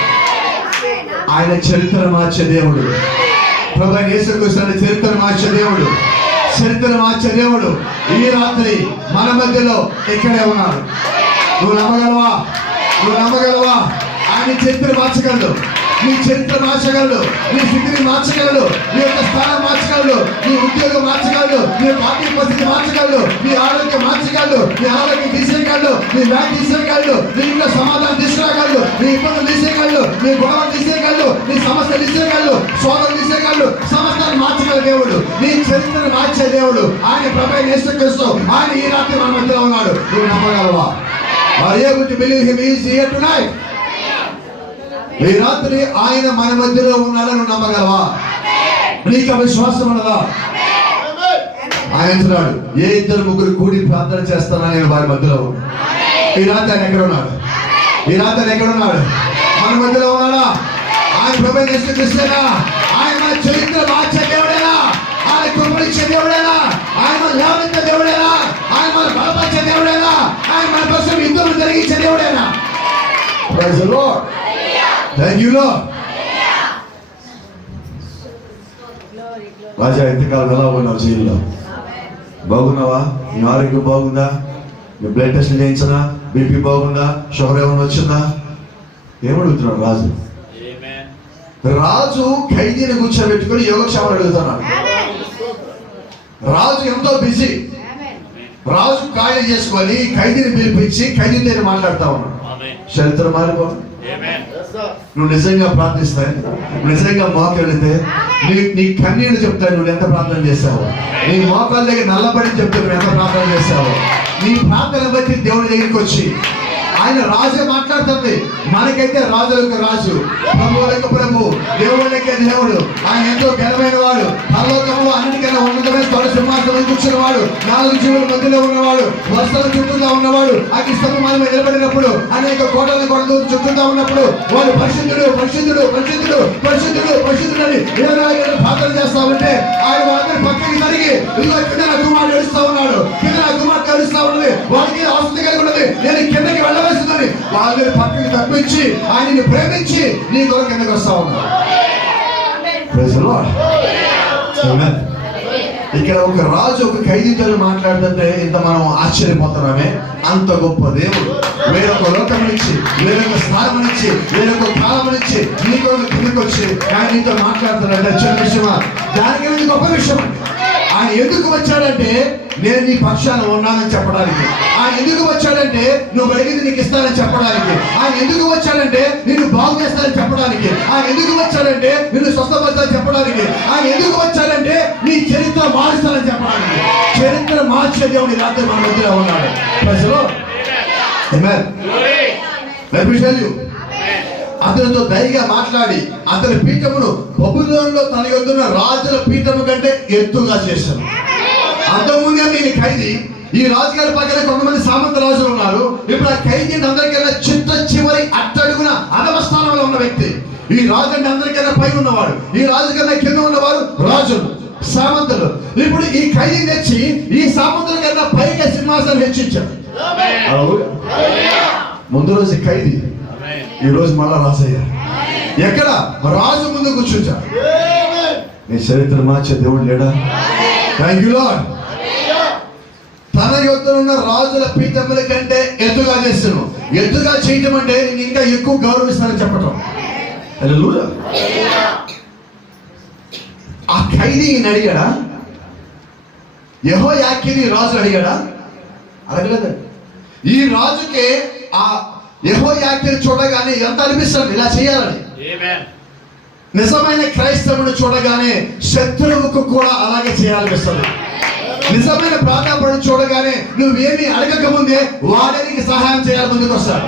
ఆయన చరిత్ర మార్చే దేవుడు. ప్రభువైన యేసుక్రీస్తు చరిత్ర మార్చే దేవుడు. చరిత్ర మార్చే దేవుడు ఈ రాత్రి మన మధ్యలో ఇక్కడే ఉన్నాడు. నువ్వు నమ్మగలవా? నువ్వు నమ్మగలవా? ఆయన చరిత్ర మార్చగలడు. నీ చరిత్ర మార్చగలడు. నీ స్థితిని మార్చగలడు. నీ యొక్క స్థానం మార్చగలడు. నీ ఉద్యోగం మార్చగలడు. నీ యొక్క ఆర్థిక పరిస్థితి మార్చగలడు. నీ ఆరోగ్యం మార్చగలడు. నీ ఆరోగ్యం తీసేయగలడు. నీ బ్యాంక్ తీసేయగలడు. నీ ఇంట్లో సమాధానం తీసుకురాగలడు. నీ ఇబ్బందులు తీసేయగలడు. నీ గొడవలు తీసేయగలడు. నీ సమస్యలు తీసేయగలడు. శోధనలు తీసేయగలడు. సమస్తాన్ని మార్చగల దేవుడు, నీ చరిత్రను మార్చే దేవుడు ఆయన ప్రభువైన యేసుక్రీస్తు. ఆయన ఈ రాత్రి మన మధ్యలో ఉన్నాడు. నువ్వు నమ్మగలవా? Are you able to believe him? He is here tonight. ఈ రాత్రి ఆయన మన మధ్యలో ఉన్నాడని నమ్మగలవా? నీకు విశ్వాసం ఉన్నదా? ఆయన అంటున్నాడు, ఏ 2-3 కూడి ప్రార్థన చేస్తానని నేను వారి మధ్యలో ఉన్నాడు. ఈ రాత్రి ఆయన ఎక్కడ ఉన్నాడు? ఈ రాత్రి ఆయన ఎక్కడ ఉన్నాడు? మన మధ్యలో ఉన్నాడా? ఆయన ప్రభువైన యేసుక్రీస్తునా? ఆయన మన చరిత్ర మార్చే దేవుడేనా? ఆయన కృపనిచ్చే దేవుడేనా? ఆయన మన లేవనెత్తే దేవుడేనా? ఆయన మన బలపరిచే దేవుడేనా? ఆయన మన కోసం యుద్ధం జరిగించే దేవుడేనా? Praise the Lord. Thank you, Lord. రాజా, ఎంతకాలం ఎలా ఉన్నావు? జైల్లో బాగున్నావా? నీ ఆరోగ్యం బాగుందా? నీ బ్లడ్ టెస్ట్ చేయించనా? బీపీ బాగుందా? షుగర్ ఏమైనా వచ్చిందా? ఏమడుగుతున్నాడు రాజు? రాజు ఖైదీని కూర్చోబెట్టుకుని యోగక్షేమాలు అడుగుతున్నాడు. రాజు ఎంతో బిజీ. రాజు ఖాళీ చేసుకొని ఖైదీని పిలిపించి ఖైదీతో మాట్లాడుతా ఉన్నాడు. చరిత్ర మారిపో. నువ్వు నిజంగా ప్రార్థిస్తాయి, నిజంగా మోకెళ్తే నీ కన్నీళ్ళు చెప్తాను నువ్వు ఎంత ప్రార్థన చేశావు. నీ మోకాళ్ళ దగ్గర నల్లబడి చెప్తే నువ్వు ఎంత ప్రార్థన చేశావు. నీ ప్రార్థన బట్టి దేవుడి దగ్గరికి వచ్చి ఆయన రాజే మాట్లాడుతుంది. మనకైతే రాజులకు రాజు, ప్రభువులకు ప్రభు, దేవుళ్ళకే దేవుడు. ఆయన ఎంతో ఘనమైన వాడు. పరలోకములో అన్నిటికన్నా ఉన్నతమైన తొలి సింహాసనం కూర్చున్న వాడు. 4 జీవుల మధ్యలో ఉన్నవాడు. వర్షాల చుట్టూగా ఉన్నవాడు. అగ్ని స్తంభం మీద నిలబడినప్పుడు అనేక కోటల కొడలు చుట్టూగా ఉన్నప్పుడు వాడు పరిశుద్ధుడు పరిశుద్ధుడు పరిశుద్ధుడు పరిశుద్ధుడు పరిశుద్ధుడు అని 24 ప్రార్థన చేస్తా ఉంటే ఆయన వాళ్ళందరి పక్కకి జరిగి ఇదిగో కింద నా కుమారుడు ఏడుస్తా ఉన్నాడు, కింద నా కుమార్తె ఏడుస్తా ఉన్నది, వాడికి ఆసక్తి కలిగి ఉన్నది, నేను కిందకి వెళ్ళవలసిందని వాళ్ళని పక్కకి తప్పించి ఆయన్ని ప్రేమించి నీ కొరకు కిందకి వస్తా ఉన్నాడు. ఇక్కడ ఒక రాజు ఒక ఖైదీతో మాట్లాడుతుంటే ఇంత మనం ఆశ్చర్యపోతున్నామే. అంత గొప్ప దేవుడు వేరొక లోకం నుంచి, వేరొక స్థానం నుంచి, వేరొక కాలం నుంచి నీ కొరకు కిందకి వచ్చి ఆయన నీతో మాట్లాడుతున్నాడు. చిన్న విషయమా? దానికి గొప్ప విషయం. ఆయన ఎందుకు వచ్చాడంటే నేను నీ పక్షాన ఉన్నానని చెప్పడానికి. ఆయన ఎందుకు వచ్చాడంటే నువ్వు అడిగింది నీకు ఇస్తానని చెప్పడానికి. ఆయన ఎందుకు వచ్చాడంటే నిన్ను బాగు చేస్తానని చెప్పడానికి. ఆయన ఎందుకు వచ్చాడంటే నిన్ను స్వస్థపరుస్తానని చెప్పడానికి. ఆయన ఎందుకు వచ్చాడంటే నీ చరిత్ర మారుస్తానని చెప్పడానికి. చరిత్ర మార్చే మార్చే దేవుని రాత్రి మన మధ్యలో ఉన్నాడు. ప్రజలు అతనితో దయగా మాట్లాడి అతని పీఠమును బబులోనులో తన యొద్దున్న రాజుల పీఠము కంటే ఎత్తుగా చేశాను. అంతకుముందే నేను ఖైదీ, ఈ రాజుగారి పక్కన కొంతమంది సామంత రాజులు ఉన్నారు. ఇప్పుడు ఆ ఖైదీ అందరికన్నా చివరి అట్టడుగున అధమ స్థానంలో ఉన్న వ్యక్తి. ఈ రాజు అంటే అందరికన్నా పై ఉన్నవాడు, ఈ రాజు కన్నా కింద ఉన్నవారు రాజులు, సామంతులు. ఇప్పుడు ఈ ఖైదీ తెచ్చి ఈ సామంతుల కన్నా పైగా సింహాసనం హెచ్చించారు. ముందు రోజు ఖైదీ, ఈ రోజు మళ్ళా రాజయ్య. ఎక్కడ? రాజు ముందు కూర్చుంటారు. నీ చరిత్ర మార్చే దేవుడు లేడా? Thank you lord. తన యొద్ద ఉన్న రాజుల పీఠముల కంటే ఎత్తుగా చేస్తాను. ఎత్తుగా చేయటం అంటే నేను ఇంకా ఎక్కువ గౌరవిస్తానని చెప్పటం. హల్లెలూయా. ఆ ఖైదీని అడిగాడా? యెహోయాకీని రాజు అడిగాడా? అడగలేదు. ఈ రాజుకే ఆ యెహోయాకీని చూడగానే ఎంత అనిపిస్తుంది ఇలా చేయాలని. నిజమైన క్రైస్తవుని చూడగానే శత్రువుకు కూడా అలాగే చేయాలనిపిస్తుంది. నిజమైన ప్రార్థనపడి చూడగానే నువ్వేమి అడగక ముందే వాడే నీకు సహాయం చేయాలి ముందుకు వస్తాడు.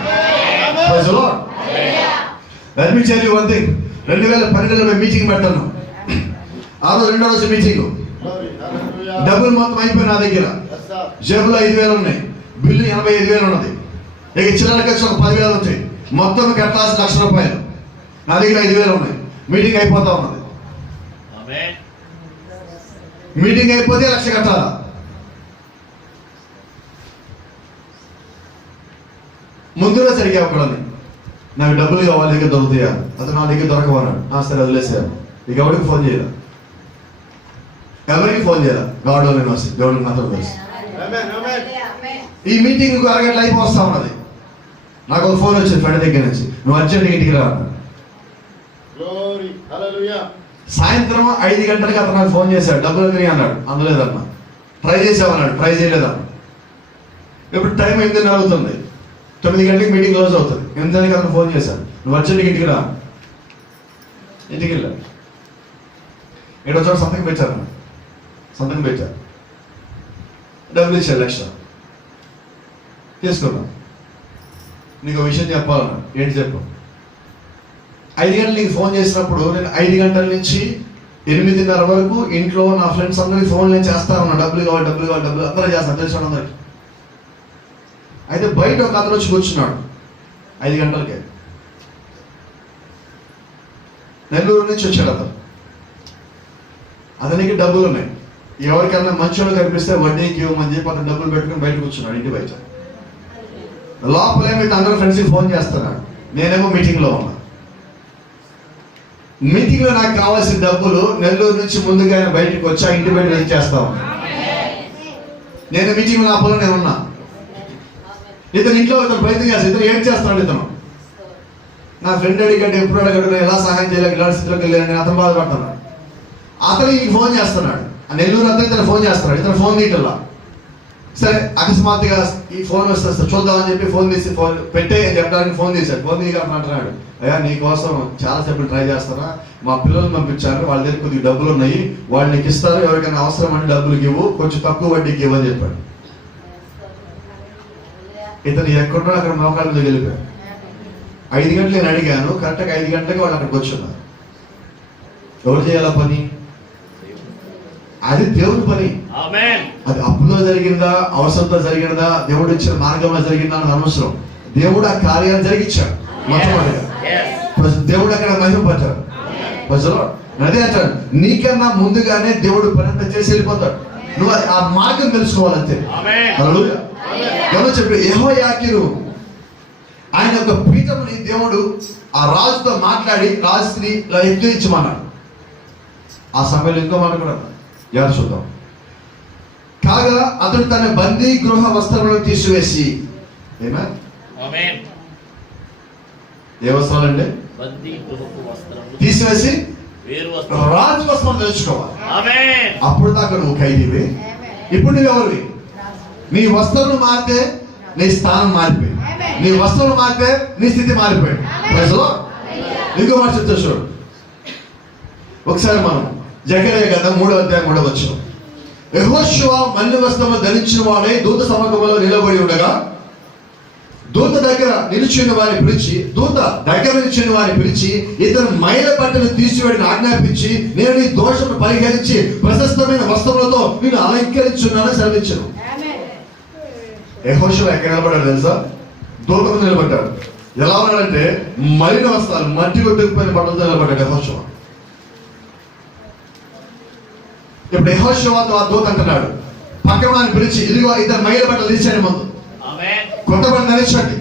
2012లో మీటింగ్ పెడతాను. ఆ రోజు రెండో రోజు మీటింగ్. డబ్బులు మొత్తం అయిపోయి నా దగ్గర జేబులో 5,000 ఉన్నాయి, బిల్లు 85,000 ఉన్నది. ఇక చిల్లర ఖర్చు ఒక 10,000 ఉంటాయి. మొత్తం కట్టాల్సిన ₹1,00,000. నా దగ్గర 5,000 ఉన్నాయి. మీటింగ్ అయిపోతా ఉన్నది. మీటింగ్ అయిపోతే 1,00,000 కట్టాలా? ముందు రోజు అడిగా ఒకళ్ళని, నాకు డబ్బులు కావాలి, దగ్గర దొరుకుతాయా? అతను నా దగ్గర దొరకవన్నాడు. సరే వదిలేసాను. ఇక ఎవరికి ఫోన్ చేయాలి? ఎవరికి ఫోన్ చేయాలి? గాడ్లో నేను వస్తాను, దేవుడికి మాత్రం తెలుసు. ఈ మీటింగ్ అరగంటలు అయిపోతా ఉన్నది. నాకు ఒక ఫోన్ వచ్చింది ఫ్రెండ్ దగ్గర నుంచి, నువ్వు అర్జెంట్గా ఇంటికి రా. సాయంత్రం 5 గంటలకి అతను నాకు ఫోన్ చేశాడు, డబ్బులు తిరిగి అన్నాడు. అందులేదన్నా. ట్రై చేసామన్నాడు, ట్రై చేయలేదన్నా. ఇప్పుడు టైం 8:30 అవుతుంది. 9 గంటలకి మీటింగ్ క్లోజ్ అవుతుంది. 8 అతను ఫోన్ చేశాడు, నువ్వు అర్జెంట్గా ఇంటికి రా. ఇంటికి వెళ్ళా. ఏడో చోట సంతకం పెట్టారు. సంతకం పెట్టారు, డబ్బులు ఇచ్చాడు 1,00,000 తీసుకున్నా. నీకు విషయం చెప్పాలన్నా. ఏంటి చెప్పు? 5 గంటలు నీకు ఫోన్ చేసినప్పుడు నేను 5 గంటల నుంచి 8:30 వరకు ఇంట్లో నా ఫ్రెండ్స్ అందరికి ఫోన్ నేను చేస్తాను. డబ్బులు కావాలి, డబ్బులు కావాలి, డబ్బులు అందరూ చేస్తాను, తెలిసిన అందరికి. అయితే బయట ఒక అతను వచ్చి కూర్చున్నాడు 5 గంటలకే. నెల్లూరు నుంచి వచ్చాడు అతను. అతనికి డబ్బులు ఉన్నాయి. ఎవరికైనా మంచోళ్ళు కనిపిస్తే వడ్డీకి ఇవ్వమని చెప్పి అతను డబ్బులు పెట్టుకుని బయట కూర్చున్నాడు ఇంటి బయట. లోపలేమైతే అందరూ ఫ్రెండ్స్కి ఫోన్ చేస్తున్నాడు. నేనేమో మీటింగ్లో ఉన్నా. మీటింగ్లో నాకు కావాల్సిన డబ్బులు నెల్లూరు నుంచి ముందుగానే బయటకు వచ్చా ఇంటి బయట నేను చేస్తా ఉన్నా. నేను మీటింగ్ నా పొలం నేను ఉన్నా. ఇతను ఇంట్లో ఇతను ప్రయత్నం చేస్తాను. ఇతను ఏం చేస్తున్నాడు? ఇతను నా ఫ్రెండ్ అడిగంటే ఎప్పుడు అడగడు, నేను ఎలా సహాయం చేయలేక ఇలాంటి స్థితిలోకి వెళ్ళాను, నేను అతను బాధపడుతున్నాడు. అతను ఈ ఫోన్ చేస్తున్నాడు. ఆ నెల్లూరు అతను ఇతను ఫోన్ చేస్తున్నాడు. ఇతను ఫోన్ తీయటల్లా. సరే అకస్మాత్తుగా ఈ ఫోన్ వస్తే చూద్దామని చెప్పి ఫోన్ తీసి ఫోన్ పెట్టే చెప్పడానికి ఫోన్ తీశాడు. ఫోన్ తీయగా అంటున్నాడు, అయ్యా నీకోసం చాలాసేపు ట్రై చేస్తారా, మా పిల్లల్ని పంపించారు, వాళ్ళ దగ్గర కొద్దిగా డబ్బులు ఉన్నాయి, వాళ్ళు నీకు ఇస్తారు, ఎవరికైనా అవసరం అంటే డబ్బులకి ఇవ్వు, కొంచెం తక్కువ వడ్డీకి ఇవ్వని చెప్పాడు. ఇతను ఎక్కడున్నా అక్కడ మోకాళ్ళ మీద వెళ్ళిపోయాడు. 5 గంటలు నేను అడిగాను, కరెక్ట్గా 5 గంటలకి వాళ్ళు అక్కడికి వచ్చున్నారు. ఎవరు చేయాలా పని? అది దేవుడి పని. అది అప్పులో జరిగిందా, అవసరంతో జరిగిందా, దేవుడు ఇచ్చిన మార్గంలో జరిగిందా అని అనవసరం. దేవుడు ఆ కార్యాన్ని జరిగించాడు. మొట్టమొదటిగా దేవుడు అక్కడ మహిమపడ్డాడు. అదే అంటాడు, నీకన్నా ముందుగానే దేవుడు పని చేసి వెళ్ళిపోతాడు. నువ్వు ఆ మార్గం తెలుసుకోవాలంతే. ఎవరో చెప్పి యెహోయాకీను ఆయన యొక్క పీఠముని దేవుడు ఆ రాజుతో మాట్లాడి రాజుని ఎత్తించమన్నాడు. ఆ సమయంలో ఇంకో మాట కూడా ఎవరు చూద్దాం. కాగా అతడు తన బందీ గృహ వస్త్రములను తీసివేసి, ఏ వస్త్రాలండి? తీసివేసి రాజు వస్త్రం తెచ్చుకోవాలి. అప్పుడు దాకా నువ్వు ఖైదీవి, ఇప్పుడు నువ్వెవరివి? నీ వస్త్రం మారితే నీ స్థానం మారిపోయింది, నీ వస్త్రం మారితే నీ స్థితి మారిపోయింది. ఇంకో మాట చెప్తా చూడు. ఒకసారి మనం జకరియా గ్రంథం 3వ అధ్యాయం 3వ వచనం. యెహోషువ మల్లి వస్త్రము ధరించిన వాడే దూత సముఖంలో నిలబడి ఉండగా, దూత దగ్గర నిలిచిన వారిని పిలిచి ఇతను మైల బట్టలు తీసివేయని ఆజ్ఞాపించి, నేను నీ దోషము పరిహరించి ప్రశస్తమైన వస్త్రములతో నేను అలంకరించున్నానని సెలవించాను. యెహోషువ ఎక్కడ నిలబడ్డాడు తెలుసా? దూత ముందు నిలబడ్డాడు. ఎలా ఉన్నాడంటే మలిన వస్త్రాలు, మట్టి కొట్టుకుపోయిన బట్టలతో నిలబడ్డాడు యెహోషువ. ఇప్పుడు యెహోషువతో ఆ దూత అంటున్నాడు, పక్కన వారిని పిలిచి, ఇదిగో ఇద్దరు మైల బట్టలు తీసేయండి, ముందు కొత్త బట్టలు ధరించండి,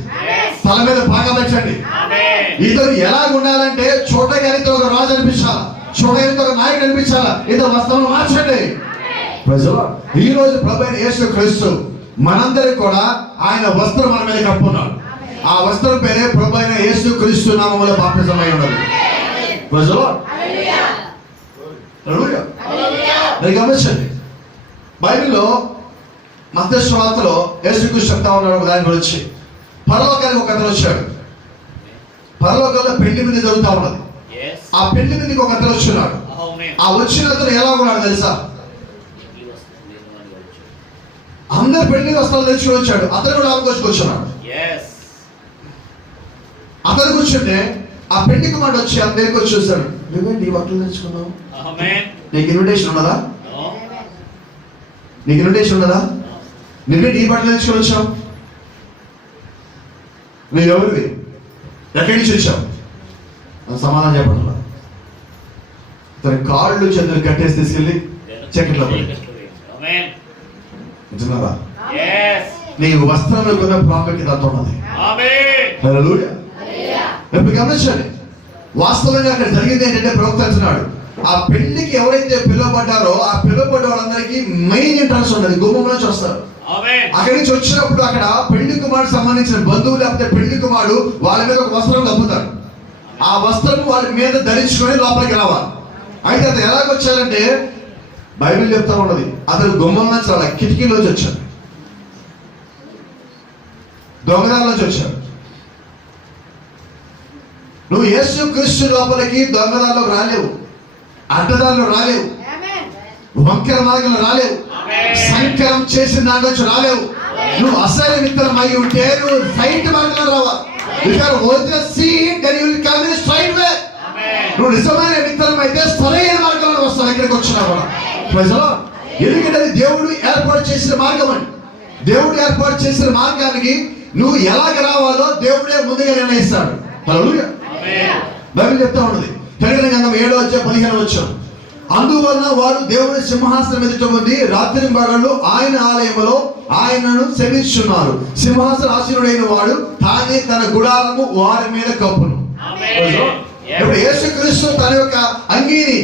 తల మీద బాగా పెట్టండి. ఇతను ఎలా ఉండాలంటే చూడగలిగితే ఒక రాజు అనిపించాలా, చూడగలిగితే ఒక నాయకుడు అనిపించాలా. ఇతను వస్త్రాలు మార్చండి. ఈ రోజు ప్రభువైన యేసు క్రీస్తు మనందరికి కూడా ఆయన వస్త్రం మన మీద కప్పున్నాడు. ఆ వస్త్రం పేరే ప్రభువైన యేసు క్రీస్తు నామములో బాప్తిజమై ఉన్నది. గమనించండి, బైబిల్లో మత్తయి సువార్తలో యేసుక్రీస్తు చెప్తా ఉన్నాడు దాని గురించి. పరలోకానికి ఒక అతను వచ్చాడు. పరలోకంలో పెళ్లి మీద జరుగుతూ ఉన్నది. ఆ పెళ్లి మీదకి ఒక అతను వచ్చున్నాడు. ఆ వచ్చిన అతను ఎలా ఉన్నాడు తెలుసా? అందరు పెళ్లి వస్త్రాలు తెచ్చుకొని వచ్చాడు. అతను కూడా ఆలోచించుకొచ్చున్నాడు. అతను కూర్చుంటే ఆ పెళ్లి కుమారుడు వచ్చి అతని దగ్గరికి వచ్చి చూశాడు. నువ్వేంటి ఈ బట్టలు తెచ్చుకున్నావు? నీకు ఇన్విటేషన్ ఉన్నదా? నువ్వేంటి ఈ బట్టలు తెచ్చుకొని వచ్చావు? నువ్వు ఎవరివి? ఎక్కడి నుంచి వచ్చావు? సమాధానం చెప్పట్లా. తన కాళ్ళు చేతులు కట్టేసి తీసుకెళ్ళి చెక్కట్లో వింటున్నారా? నీ వస్త్రంలో ఉన్న ప్రాముఖ్యత అంత ఉన్నది. ఇప్పుడు గమనించండి, వాస్తవంగా అక్కడ జరిగింది ఏంటంటే ప్రవక్త అంటున్నాడు, ఆ పెళ్లికి ఎవరైతే పిలువబడ్డారో ఆ పిలువబడ్డ వాళ్ళందరికీ మెయిన్ ఎంట్రన్స్ ఉన్నది, గుమ్మం నుంచి వస్తారు. అక్కడి నుంచి వచ్చినప్పుడు అక్కడ పెళ్లి కుమారుడు సంబంధించిన బంధువులు లేకపోతే పెళ్లి కుమారుడు వాళ్ళ మీద ఒక వస్త్రం కప్పుతారు. ఆ వస్త్రం వాళ్ళ మీద ధరించుకొని లోపలికి రావాలి. అయితే అతను ఎలాగొచ్చారంటే బైబిల్ చెప్తా ఉన్నది, అతను గుమ్మం నుంచి రావాలి, కిటికీలోంచి వచ్చాడు, దొంగదారిలోంచి వచ్చాడు. నువ్వు యేసు క్రీస్తు లోపలికి దొంగదారిలోకి రాలేవు, అడ్డదారిలో రాలేవు, వంకర మార్గంలో రాలేవు, సంకరం చేసిన దాంట్లో రాలేవు. నువ్వు అసలు విత్తనం అయి ఉంటే నువ్వు రైట్ మార్గంలో రావాలి. నువ్వు నిజమైన విత్తనం అయితే సరైన మార్గంలో వస్తావు. ఇక్కడికి వచ్చినా కూడా ఎందుకంటే అది దేవుడు ఏర్పాటు చేసిన మార్గం అని. దేవుడు ఏర్పాటు చేసిన మార్గానికి నువ్వు ఎలాగ రావాలో దేవుడే ముందుగా నిర్ణయిస్తాడు. బైబిల్ చెప్తా ఉన్నది, కీర్తన గ్రంథం 7:15 అందువలన వారు దేవుడి సింహాసనం ఎదుట ఉంది, రాత్రి పగళ్ళు ఆయన ఆలయంలో ఆయనను సేవించున్నారు. సింహాసన ఆసీనుడైన వాడు తానే తన గుడారము వారి మీద కప్పును. ఇప్పుడు యేసుక్రీస్తు తన యొక్క అంగీని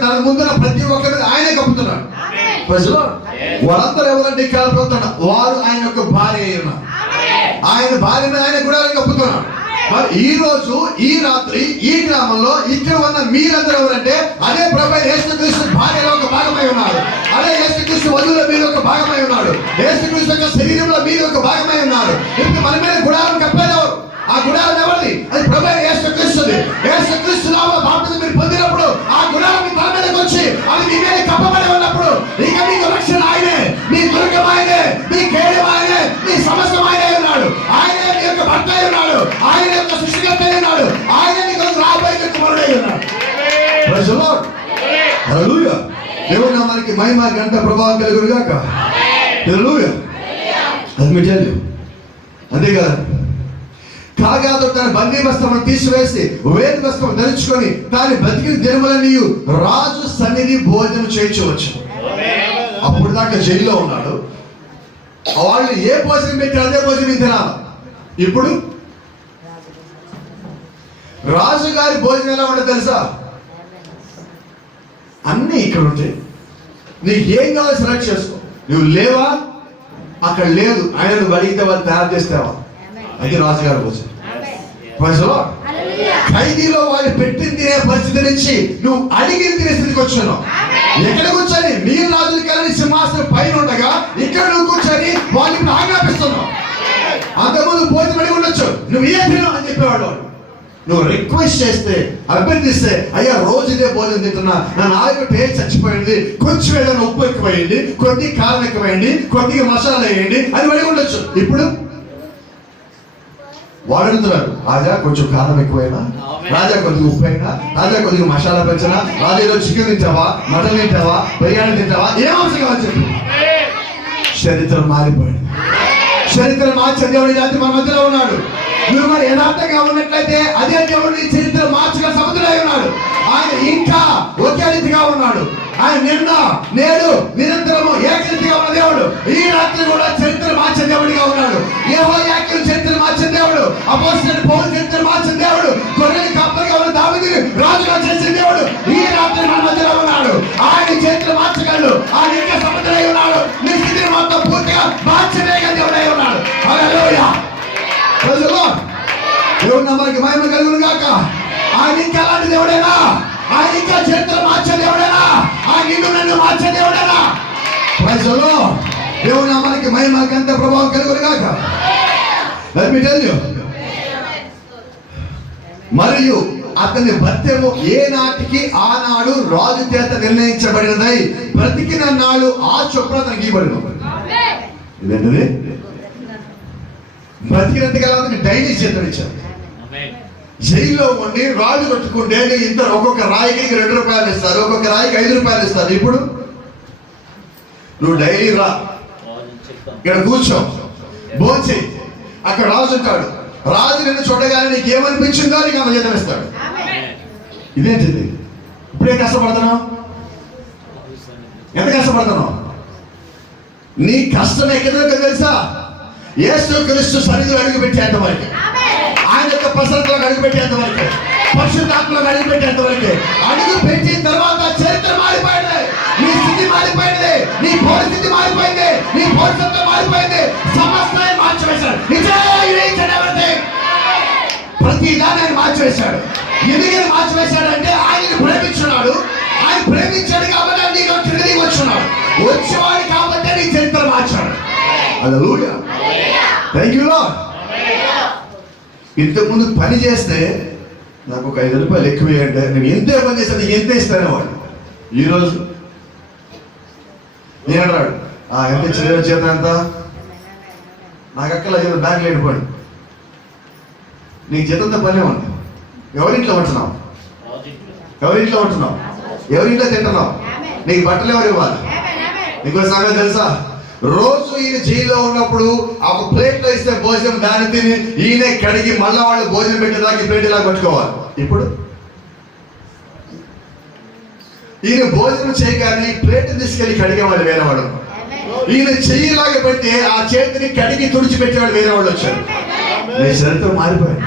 తన ముందున ప్రతి ఒక్కరి మీద ఆయనే కప్పుతున్నాడు. వారందరూ ఎవరంటే వారు ఆయన యొక్క భార్య అయి ఉన్నారు. ఆయన భార్య మీద ఆయన గుడారం కప్పుతున్నాడు. మరి ఈ రోజు ఈ రాత్రి ఈ గ్రామంలో ఇక్కడ ఉన్న మీరందరూ ఎవరంటే అదే ప్రభువైన యేసుక్రీస్తు భార్యలో ఒక భాగమై ఉన్నారు. అదే యేసుక్రీస్తు వధువులో మీరు ఒక భాగమై ఉన్నాడు. యేసుక్రీస్తు యొక్క శరీరంలో మీరు ఒక భాగమై ఉన్నారు. ఇప్పుడు మన మీద గుడారం కప్పేదెవరు? ఆ గుడారం ఎవరిది? అది ప్రభువైన యేసుక్రీస్తుది. యేసుక్రీస్తు నామములో బాప్తిజం మీరు పొందినప్పుడు ఆ గుడారం మీ తల మీదకి వచ్చి అది మీ మీద కప్పబడి ఉన్నప్పుడు ఇక మీకు రక్షణ ఆయనే, మీ దుర్గం ఆయనే, మీ కేడెం ఆయనే, మీ సమస్తం ఆయనే ఉన్నాడు. ఆయనే మీ యొక్క భర్త అయి ఉన్నాడు. ఆయన యొక్క సృష్టికర్త అయి ఉన్నాడు. ఆయన నీకు రాబోయే కుమారుడు అయి ఉన్నాడు. Praise the Lord. హల్లెలూయా. దేవుని నామానికి మహిమ ఘనత ప్రభావం కలుగును గాక. హల్లెలూయా. అది మీ చెల్లి అంతే కదా. కాగా తన బందీ వస్త్రమును తీసివేసి వేది వస్త్రం ధరించుకొని తాను బ్రతికిన దినములని రాజు సన్నిధి భోజనం చేయించవచ్చు. అప్పుడు దాకా జైల్లో ఉన్నాడు. వాళ్ళు ఏ భోజనం పెట్టారు అదే భోజనం తినాలి. ఇప్పుడు రాజుగారి భోజనం ఎలా ఉండదు తెలుసా? అన్నీ ఇక్కడ ఉంటాయి. నీకు ఏం కావాలో సెలెక్ట్ చేసుకో. నువ్వు లేవా? అక్కడ లేదు, ఆయన నువ్వు అడిగితే వాళ్ళు తయారు చేస్తావా? అది రాజుగారి భోజనం. ఖైదీలో వాళ్ళు పెట్టిన తినే పరిస్థితి నుంచి నువ్వు అడిగిన తినే స్థితికి వచ్చున్నావు. ఎక్కడ కూర్చొని మీరు రాజులకి వెళ్ళని సింహాసనం పైన ఉండగా ఇక్కడ నువ్వు కూర్చొని వాళ్ళని ఆజ్ఞాపిస్తున్నావు. అంతకుముందు భోజనం అడిగి ఉండొచ్చు, నువ్వు ఏ తినవు అని చెప్పేవాడు. నువ్వు రిక్వెస్ట్ చేస్తే, అభ్యర్థిస్తే, అయ్యా రోజు ఇదే భోజనం తింటున్నా, నా నాలుగు టేస్ట్ చచ్చిపోయింది, కొంచెం ఏదైనా ఉప్పు ఎక్కువైంది, కొద్దిగా కారం ఎక్కువైంది, కొద్దిగా మసాలా వేయండి అని అడిగి ఉండొచ్చు. ఇప్పుడు వాడు అడుగుతున్నాడు, రాజా కొంచెం కారం ఎక్కువైనా, రాజా కొద్దిగా ఉప్పు అయినా, రాజా కొద్దిగా మసాలా పెంచినా, రాజా ఈరోజు చికెన్ తింటావా, మటన్ తింటావా, బిర్యానీ తింటావా, ఏం అవసరం కావాలి చెప్పు. చరిత్ర మారిపోయింది. చరిత్ర మార్చే దేవుడు జాతి మన మధ్యలో ఉన్నాడు. నువ్వు మరి యథార్థంగా ఉన్నట్లయితే అదే దేవుడిని చరిత్ర మార్చగా సముద్రుడై ఉన్నాడు. ఆయన ఇంకా ఒకే రీతిగా ఉన్నాడు. ఆయన నిన్న నేడు నిరంతరము ఏకరీతిగా ఉన్న దేవుడు. ఈ రాత్రి కూడా చరిత్ర మార్చే దేవుడిగా ఉన్నాడు. యెహోయాకీను చరిత్ర మార్చే దేవుడు, అపోస్తలుడైన పౌలు చరిత్ర మార్చే దేవుడు, గొర్రెల కాపరిగా ఉన్న దావీదుని రాజుగా చేసిన దేవుడు ఈ రాత్రి మన మధ్యలో ఉన్నాడు. ఆయన చరిత్ర మార్చగలడు. ఆయన ఇంకా సముద్రుడై ఉన్నాడు. నీ స్థితిని మొత్తం పూర్తిగా మార్చలేక దేవుడై ఉన్నాడు. హల్లెలూయా. Praise the Lord. దేవుని నామానికి మహిమ కలుగును గాక. ఆయన ఇంకా అలాంటి దేవుడేనా? ఆయన ఇంకా చరిత్ర మార్చే దేవుడేనా? ఆయన నిన్ను నన్ను మార్చే దేవుడేనా? Praise the Lord. దేవుని నామానికి మహిమ గంత ప్రభావం కలుగును గాక. Let me tell you. మరియు అతని భత్యము ఏ నాటికి ఆనాడు రాజు చేత నిర్ణయించబడినదై బ్రతికిన నాడు ఆ చొప్పున అతనికి ఇవ్వబడిన. ఇదేంటిది? బ్రతికినంతకాలం డైలీ చేతులు ఇచ్చారు. జైల్లో ఉండి రాజు కొట్టుకుంటే ఇద్దరు ఒక్కొక్క రాయికి 2 రూపాయలు ఇస్తారు, ఒక్కొక్క రాయికి 5 రూపాయలు ఇస్తారు. ఇప్పుడు నువ్వు డైలీ రా, ఇక్కడ కూర్చో, భోంచే, అక్కడ రాజు ఉంటాడు. రాజు నిన్ను చూడగానే నీకు ఏమనిపించిందో నీకు అంత జీతం ఇస్తాడు. ఇదేంటిది? ఇప్పుడే కష్టపడుతున్నావు? ఎంత కష్టపడుతున్నావు? నీ కష్టం ఎక్కడో తెలుసా? యేసుక్రీస్తు సన్నిధిలో అడుగు పెట్టేంత వరకు, ఆయన యొక్క ప్రసన్నతలో అడుగు పెట్టేంత వరకు, పరిశుద్ధాత్మలో అడుగు పెట్టేంత వరకు, అడుగు పెట్టిన తర్వాత చరిత్ర మారిపోయింది. నీ స్థితి మారిపోయింది, నీ పరిస్థితి మారిపోయింది, నీ భవిష్యత్తు మారిపోయింది. సమస్తాన్ని మార్చివేశాడు. ప్రతి దాన్ని ఆయన మార్చివేశాడు. ఎందుకని మార్చివేశాడంటే ఆయనను ప్రేమించున్నాడు. ఆయన ప్రేమించాడు కాబట్టి నీకు తిరిగి వచ్చున్నాడు. వచ్చేవాడు కాబట్టి నీ చరిత్ర మార్చాడు. హల్లెలూయా. Thank you Lord. ఇంతకుముందు పని చేస్తే నాకు ఒక 5 రూపాయలు ఎక్కువ అంటే నేను ఎంతే పని చేస్తాను, ఎంత ఇస్తానే వాడు. ఈరోజు నేను అన్నాడు, ఎంత ఇచ్చిన చేత ఎంత, నాకు అక్కల బ్యాంకులో వెళ్ళిపోండి, నీకు చేతంత పనే ఉంది. ఎవరింట్లో ఉంటున్నావు? ఎవరింట్లో ఉంటున్నావు? ఎవరింట్లో తింటున్నావు? నీకు బట్టలు ఎవరు ఇవ్వాలి? నీకు సంగతి తెలుసా? రోజు ఈయన జైల్లో ఉన్నప్పుడు ఆ ప్లేట్లో ఇస్తే భోజనం దాన్ని తిని ఈయన కడిగి మళ్ళా వాళ్ళు భోజనం పెట్టేదాకా ప్లేట్ ఇలా కొట్టుకోవాలి. ఇప్పుడు ఈయన భోజనం చేయగానే ప్లేట్ తీసుకెళ్లి కడిగేవాళ్ళు వేరేవాడు. ఈయన చెయ్యిలాగా పెడితే ఆ చేతిని కడిగి తుడిచిపెట్టేవాడు వేరేవాళ్ళు వచ్చారు. నీ చరిత్ర మారిపోయింది.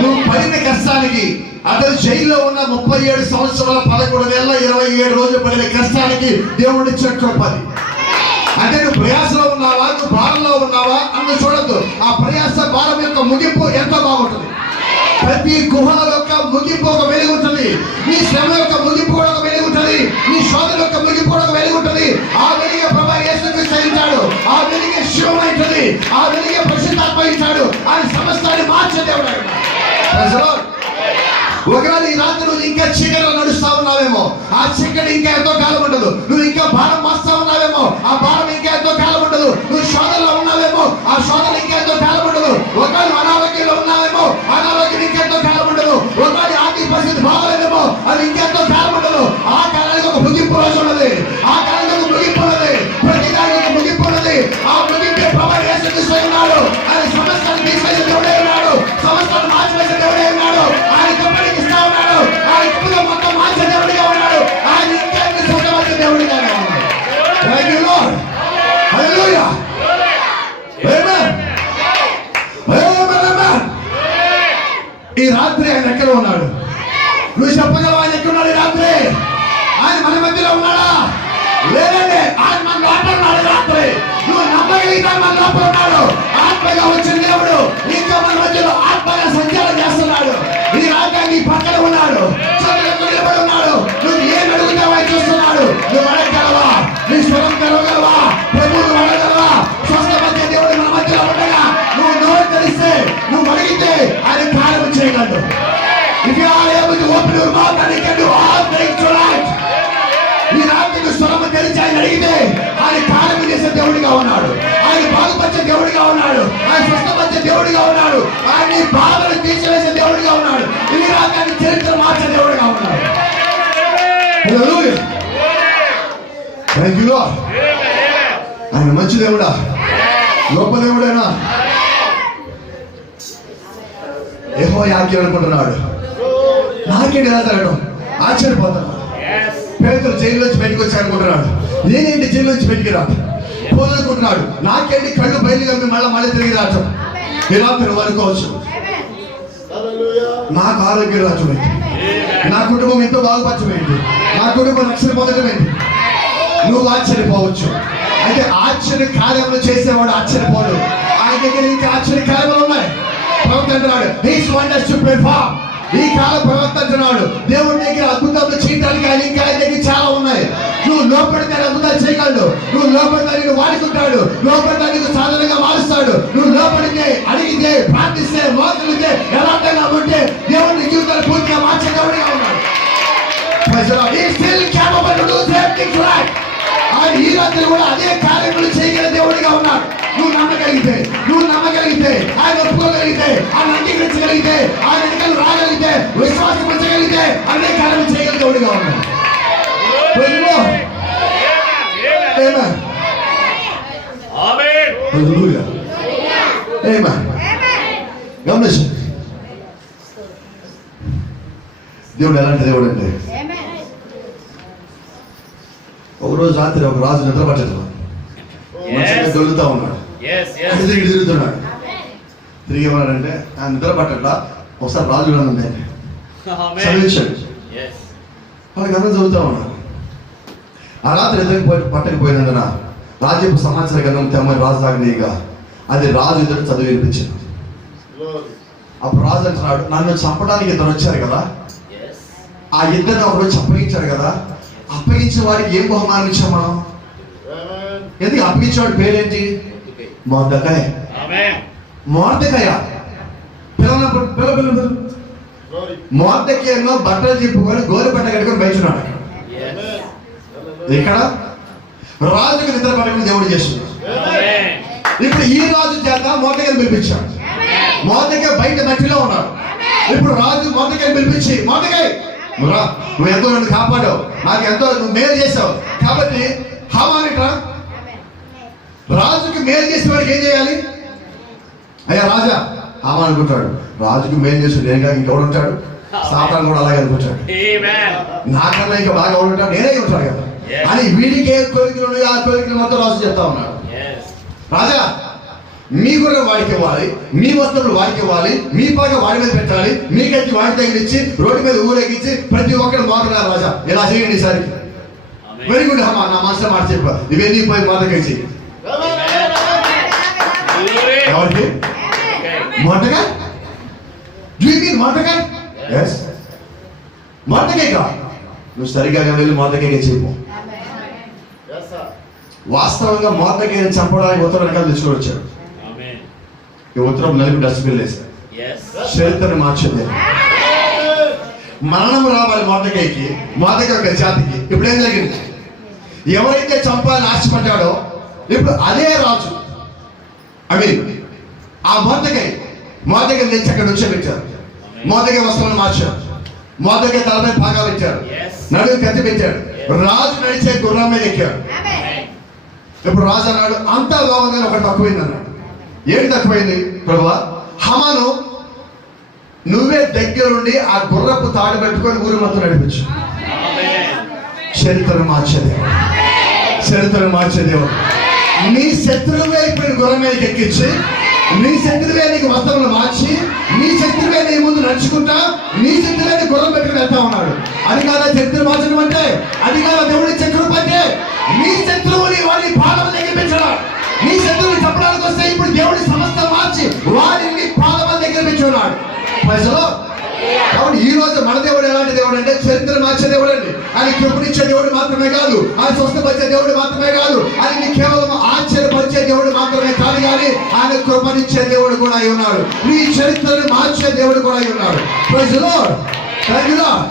నువ్వు పడిన కష్టానికి, అతను జైల్లో ఉన్న 37 సంవత్సరాల 11 నెలల 27 రోజులు పడిన కష్టానికి దేవుడు ఇచ్చిన కృప. అంటే నువ్వు ప్రయాసలో ఉన్నావా, నువ్వు భారంలో ఉన్నావా అన్న చూడద్దు. ఆ ప్రయాస భారం యొక్క ముగింపు ఎంతో బాగుంటుంది. ప్రతి గుహల యొక్క ముగింపు ఒక వెలుగు ఉంటుంది. నీ శ్రమ యొక్క ముగింపు కూడా ఒక వెలుగు ఉంటుంది. నీ శోధన యొక్క ముగింపు కూడా ఒక వెలుగు ఉంటుంది. ఆ వెలుగే ప్రభు యేసుక్రీస్తు ఇచ్చాడు. ఆ వెలుగే శివం ఉంటుంది. ఆ వెలుగే పరిశుద్ధాత్మ ఇచ్చాడు. ఆయన సమస్తాన్ని మార్చే దేవుడు ఆయన. ఒకవేళ ఈ రాత్రి నువ్వు ఇంకా చీకటిలో నడుస్తా ఉన్నావేమో, ఆ చీకటి ఇంకా ఎంతో కాలం ఉండదు. నువ్వు ఇంకా భారం మోస్తా ఉన్నావేమో, ఆ భారం ఇంకా ఎంతో కాలం ఉండదు. నువ్వు శోధనలో ఉన్నావేమో, ఆ శోధన ఇంకా ఎంతో కాలం ఉండదు. ఒకవేళ అనారోగ్యంలో ఉన్నావేమో, అనారోగ్యం ఇంకెంతో కాలం ఉండదు. ఒకవేళ ఆర్థిక పరిస్థితి బాగలేదేమో, అది ఇంకెంతో కాలం ఉండదు. ఆ కాలానికి ఒక ముగింపు రోజు ఉన్నది. ఆ కాలానికి ఒక ముగింపు ఉన్నది. ప్రతి దానికి ఒక ముగింపు ఉన్నది. ఆ ముగింపే ప్రభు యేసుక్రీస్తు ఉన్నాడు. ఆయన సమస్తాన్ని తీసివేసే దేవుడే ఉన్నాడు. సమస్తాన్ని మార్చివేసే దేవుడే ఉన్నాడు. ఆయన కప్పటికి ఇస్తా ఉన్నాడు. ఆయన కప్పులో మొత్తం మార్చే దేవుడిగా ఉన్నాడు. ఆయన ఇంకా సుఖపరిచే దేవుడిగా ఉన్నాడు. Thank you Lord. హల్లెలూయా. ఆమేన్. ఆమేన్. ఈ రాత్రి ఆయన ఎక్కడ ఉన్నాడు? నువ్వు చెప్పగలవా ఆయన ఎక్కడ ఉన్నాడు? ఈ రాత్రి ఆయన మన మధ్యలో ఉన్నాడా? లేదండి, ఆయన మన లోపల ఉన్నాడు. రాత్రి నువ్వు నమ్మగలిగితే మన లోపల ఉన్నాడు. ఆత్మగా వచ్చిన దేవుడు ఇంకా మన మధ్యలో ఆత్మగా సంచారం చేస్తున్నాడు. ఈ రాత్రి నీ పక్కన ఉన్నాడు. నిలబడి ఉన్నాడు. నువ్వు ఏం అడుగుతావో చూస్తున్నాడు. నువ్వు అడగగలవా? నీ స్వరం కలవగలవా? ప్రభువును అడగగలవా? స్వస్థపరిచే దేవుడు మన మధ్యలో ఉండగా నువ్వు నోరు తెరిస్తే, నువ్వు అడిగితే ఆయన If you are able to open your mouth and you can do all things tonight. ఈ రాత్రికి స్వరము తెరిచి ఆయన అడిగితే ఆయన కార్యము చేసే దేవుడిగా ఉన్నాడు, ఆయన బాగుపరిచే దేవుడిగా ఉన్నాడు, ఆయన స్వస్థపరిచే దేవుడిగా ఉన్నాడు, ఆయన బాధలు తీసివేసే దేవుడిగా ఉన్నాడు, ఈ రాత్రి చరిత్ర మార్చే దేవుడిగా ఉన్నాడు. Thank you. ఆయన మంచి దేవుడా, గొప్ప దేవుడేనా? యెహోవాకి అనుకుంటున్నాడు, నాకేంటి ఎలా జరగడం? ఆశ్చర్యపోతున్నాడు. పేతురు జైలు నుంచి బయటకు వచ్చి అనుకుంటున్నాడు, నేనేంటి జైలు నుంచి బయటికి రాదు పోదనుకుంటున్నాడు, నాకేంటి కళ్ళు బయలుగా మళ్ళీ తిరిగి రావటం. ఈ రాత్రి అనుకోవచ్చు, నాకు ఆరోగ్యం రావటం ఏంటి, నా కుటుంబం ఎంతో బాగుపరచమేంటి, నా కుటుంబం రక్షణ పొందడం ఏంటి? నువ్వు ఆశ్చర్యపోవచ్చు. అయితే ఆశ్చర్య కార్యములు చేసేవాడు ఆశ్చర్యపోడు. ఆయన దగ్గర ఇంకా ఆశ్చర్య కార్యములు ఉన్నాయి. ప్రవక్త అంటున్నాడు, హీస్ వండర్స్ టు పెర్ఫార్మ్. ఈ కాలం ప్రవర్తించున్నాడు. దేవుడి దగ్గర అద్భుతాలు చేయడానికి ఆయన దగ్గర చాలా ఉన్నాయి. నువ్వు లోపడితే అద్భుతాలు చేయగలడు, నువ్వు లోపడితే నేను వాడుకుంటాడు, లోపడితే నీకు సాధనగా మారుస్తాడు. నువ్వు లోపడితే అడిగితే ప్రార్థిస్తే మోసలితే ఎలాంటిగా ఉంటే దేవుడి జీవితాలు పూర్తిగా మార్చే దేవుడిగా ఉన్నాడు. ఆయన ఈ రాత్రి కూడా అదే కార్యములు చేయగల దేవుడిగా ఉన్నాడు. నువ్వు నమ్మగలిగితే ఆయన ఒప్పుకోగలిగితే, ఆయన అంగీకరించగలిగితే, ఆయన ఎన్నికలు రాగలిగితే, విశ్వాసపరచగలిగితే అదే కార్యములు చేయగల దేవుడిగా ఉన్నాడు. గమనించు, దేవుడు ఎలాంటి దేవుడు అంటే, ఒకరోజు రాత్రి ఒక రాజు నిద్ర పట్టదు, దొరుకుతా ఉన్నాడు, తిరుగుతున్నాడు. తిరిగి ఏమన్నాడంటే, ఆయన నిద్ర పట్టడా ఒకసారి రాజు ఉంది చదివించాడు. వాళ్ళకి అందరూ చదువుతా ఉన్నాడు. ఆ రాత్రి నిద్ర పట్టకపోయినందున రాజ్యపు సమాచార గ్రంథం తెమ్మని రాజు తాగనీగా అది రాజు ఇద్దరు చదివి వినిపించాడు. అప్పుడు రాజు అంటున్నాడు, నన్ను చంపడానికి ఇద్దరు వచ్చారు కదా, ఆ ఇద్దరిని ఒకరోజు అప్పగించాడు కదా, అప్పగించిన వాడికి ఏం బహుమానం ఇచ్చాం మనం? ఎందుకు అప్పగించేవాడి పేరేంటి? మొర్దెకాయ. మొర్దెకాయ పిల్లలు మొర్దెకాయలో బట్టలు తిప్పుకొని గోరు పట్ట కట్టుకొని బయచున్నాడు. ఇక్కడ రాజుకి నిద్ర పట్టుకుని దేవుడు చేస్తున్నాడు. ఇప్పుడు ఈ రాజు చేత మొర్దెకాయని పిలిపించాడు. మొర్దెకాయ బయట మట్టిలో ఉన్నాడు. ఇప్పుడు రాజు మొర్దెకాయని పిలిపించి, మొర్దెకాయ నువ్వు ఎంతో నన్ను కాపాడావు, నాకు ఎంతో నువ్వు మేలు చేసావు, కాబట్టి హామానిట రాజుకి మేలు చేసిన వాడికి ఏం చేయాలి? అయ్యా రాజా, హామా అనుకుంటాడు, రాజుకి మేలు చేసి నేనుగా ఇంకెవడు ఉంటాడు? సాతాను కూడా అలాగే అనుకుంటాడు, నాకన్నా ఇంకా బాగా ఎవడు ఉంటాడు, నేనే ఉంటాడు కదా అని. వీడికి ఏ కోరికలు ఉన్నాయి ఆ కోరికలు మొత్తం రాజు చెప్తా ఉన్నాడు. రాజా, మీ గుర్రం వాడికి ఇవ్వాలి, మీ వస్తువులు వాడికి ఇవ్వాలి, మీ పాక వాడి మీద పెట్టాలి, మీ కట్టి వాడి దగ్గర ఇచ్చి రోడ్డు మీద ఊరేగించి ప్రతి ఒక్కరు మోకన్నారు. రాజా, ఇలా చేయండి ఈసారికి. వెరీ గుడ్ అమ్మా, నా మనసులో మాట చెప్పా, ఇవన్నీ పోయి మోదకాయ చెయ్యి. ఎవరికి? మొట్టకాయ? మొట్టకాయ? ఎస్, మొట్టకాయ కా నువ్వు సరిగా వెళ్ళి మొట్టకాయ చేయము. వాస్తవంగా మొట్టకాయని చంపడానికి ఉత్తరం వెనకాల తెచ్చుకొని వచ్చాడు. ఈ ఉత్తరం నలుగు డస్ట్బిన్ వేశారు. చరిత్రను మార్చింది. మరణం రావాలి మొర్దెకాయికి, మొర్దెకాయి ఒక జాతికి. ఇప్పుడు ఏం జరిగింది? ఎవరైతే చంపాలని ఆశపడ్డాడో ఇప్పుడు అదే రాజు ఆ మొర్దెకాయి తెచ్చి అక్కడ నుంచి పెట్టారు. మొర్దెకాయి వస్త్రాలను మార్చారు, మొర్దెకాయి తలపై భాగాలు ఇచ్చారు, నడుము కత్తి పెట్టాడు, రాజు నడిచే గుర్రం మీద ఎక్కాడు. ఇప్పుడు రాజు అన్నాడు, అంతా బాగుందని ఒకటి తక్కువైంది అన్నాడు. ఏంటి తక్కువైంది? ప్రభువా, హమాను నువ్వే దగ్గరుండి ఆ గుర్రపు తాడు పెట్టుకొని ఊరు మొత్తం నడిపించు. చరిత్రను మార్చేదేవుడు. నీ శత్రువే ఇప్పుడు గుర్రం మీదకి ఎక్కించి, నీ శత్రువే నీకు వస్త్రములు మార్చి, నీ శత్రువే నీ ముందు నడుచుకుంటా, నీ శత్రువే నీ గుర్రం పెట్టుకుని వెళ్తా ఉన్నాడు. అది కాదా శత్రువు మార్చడం అంటే? అది కాదా దేవుడి శత్రువు అంటే? నీ శత్రువుని వాడి పాదం దగ్గర, నీ శత్రువుని చెప్పడానికి వస్తే ఇప్పుడు దేవుడి సమస్త మార్చి వారిని పాదం దగ్గర పెంచున్నాడు. ప్రజలు కాబట్టి ఈ రోజు మన దేవుడు ఎలాంటి దేవుడు అంటే చరిత్ర మార్చే దేవుడు అండి. ఆయన కృపనిచ్చే దేవుడు మాత్రమే కాదు, ఆయన స్వస్థపరిచే దేవుడు మాత్రమే కాదు, ఆయన కేవలం ఆశ్చర్యపరిచే దేవుడు మాత్రమే కాదు, కానీ ఆయన కృపనిచ్చే దేవుడు కూడా అయి ఉన్నాడు. నీ చరిత్రను మార్చే దేవుడు కూడా అయి ఉన్నాడు. Praise the Lord. Thank you Lord.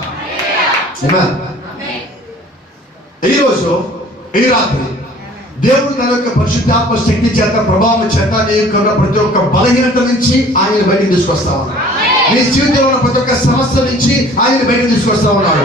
ఆమేన్. ఈ రోజు ఈ రాత్రి దేవుడు తన యొక్క పరిశుద్ధాత్మ శక్తి చేత ప్రభావం చేత నీ యొక్క ప్రతి ఒక్క బలహీనత నుంచి ఆయన బయటకు తీసుకొస్తా ఉన్నాడు. నీ జీవితంలో ఉన్న ప్రతి ఒక్క సమస్య నుంచి ఆయన బయటకు తీసుకొస్తా ఉన్నాడు.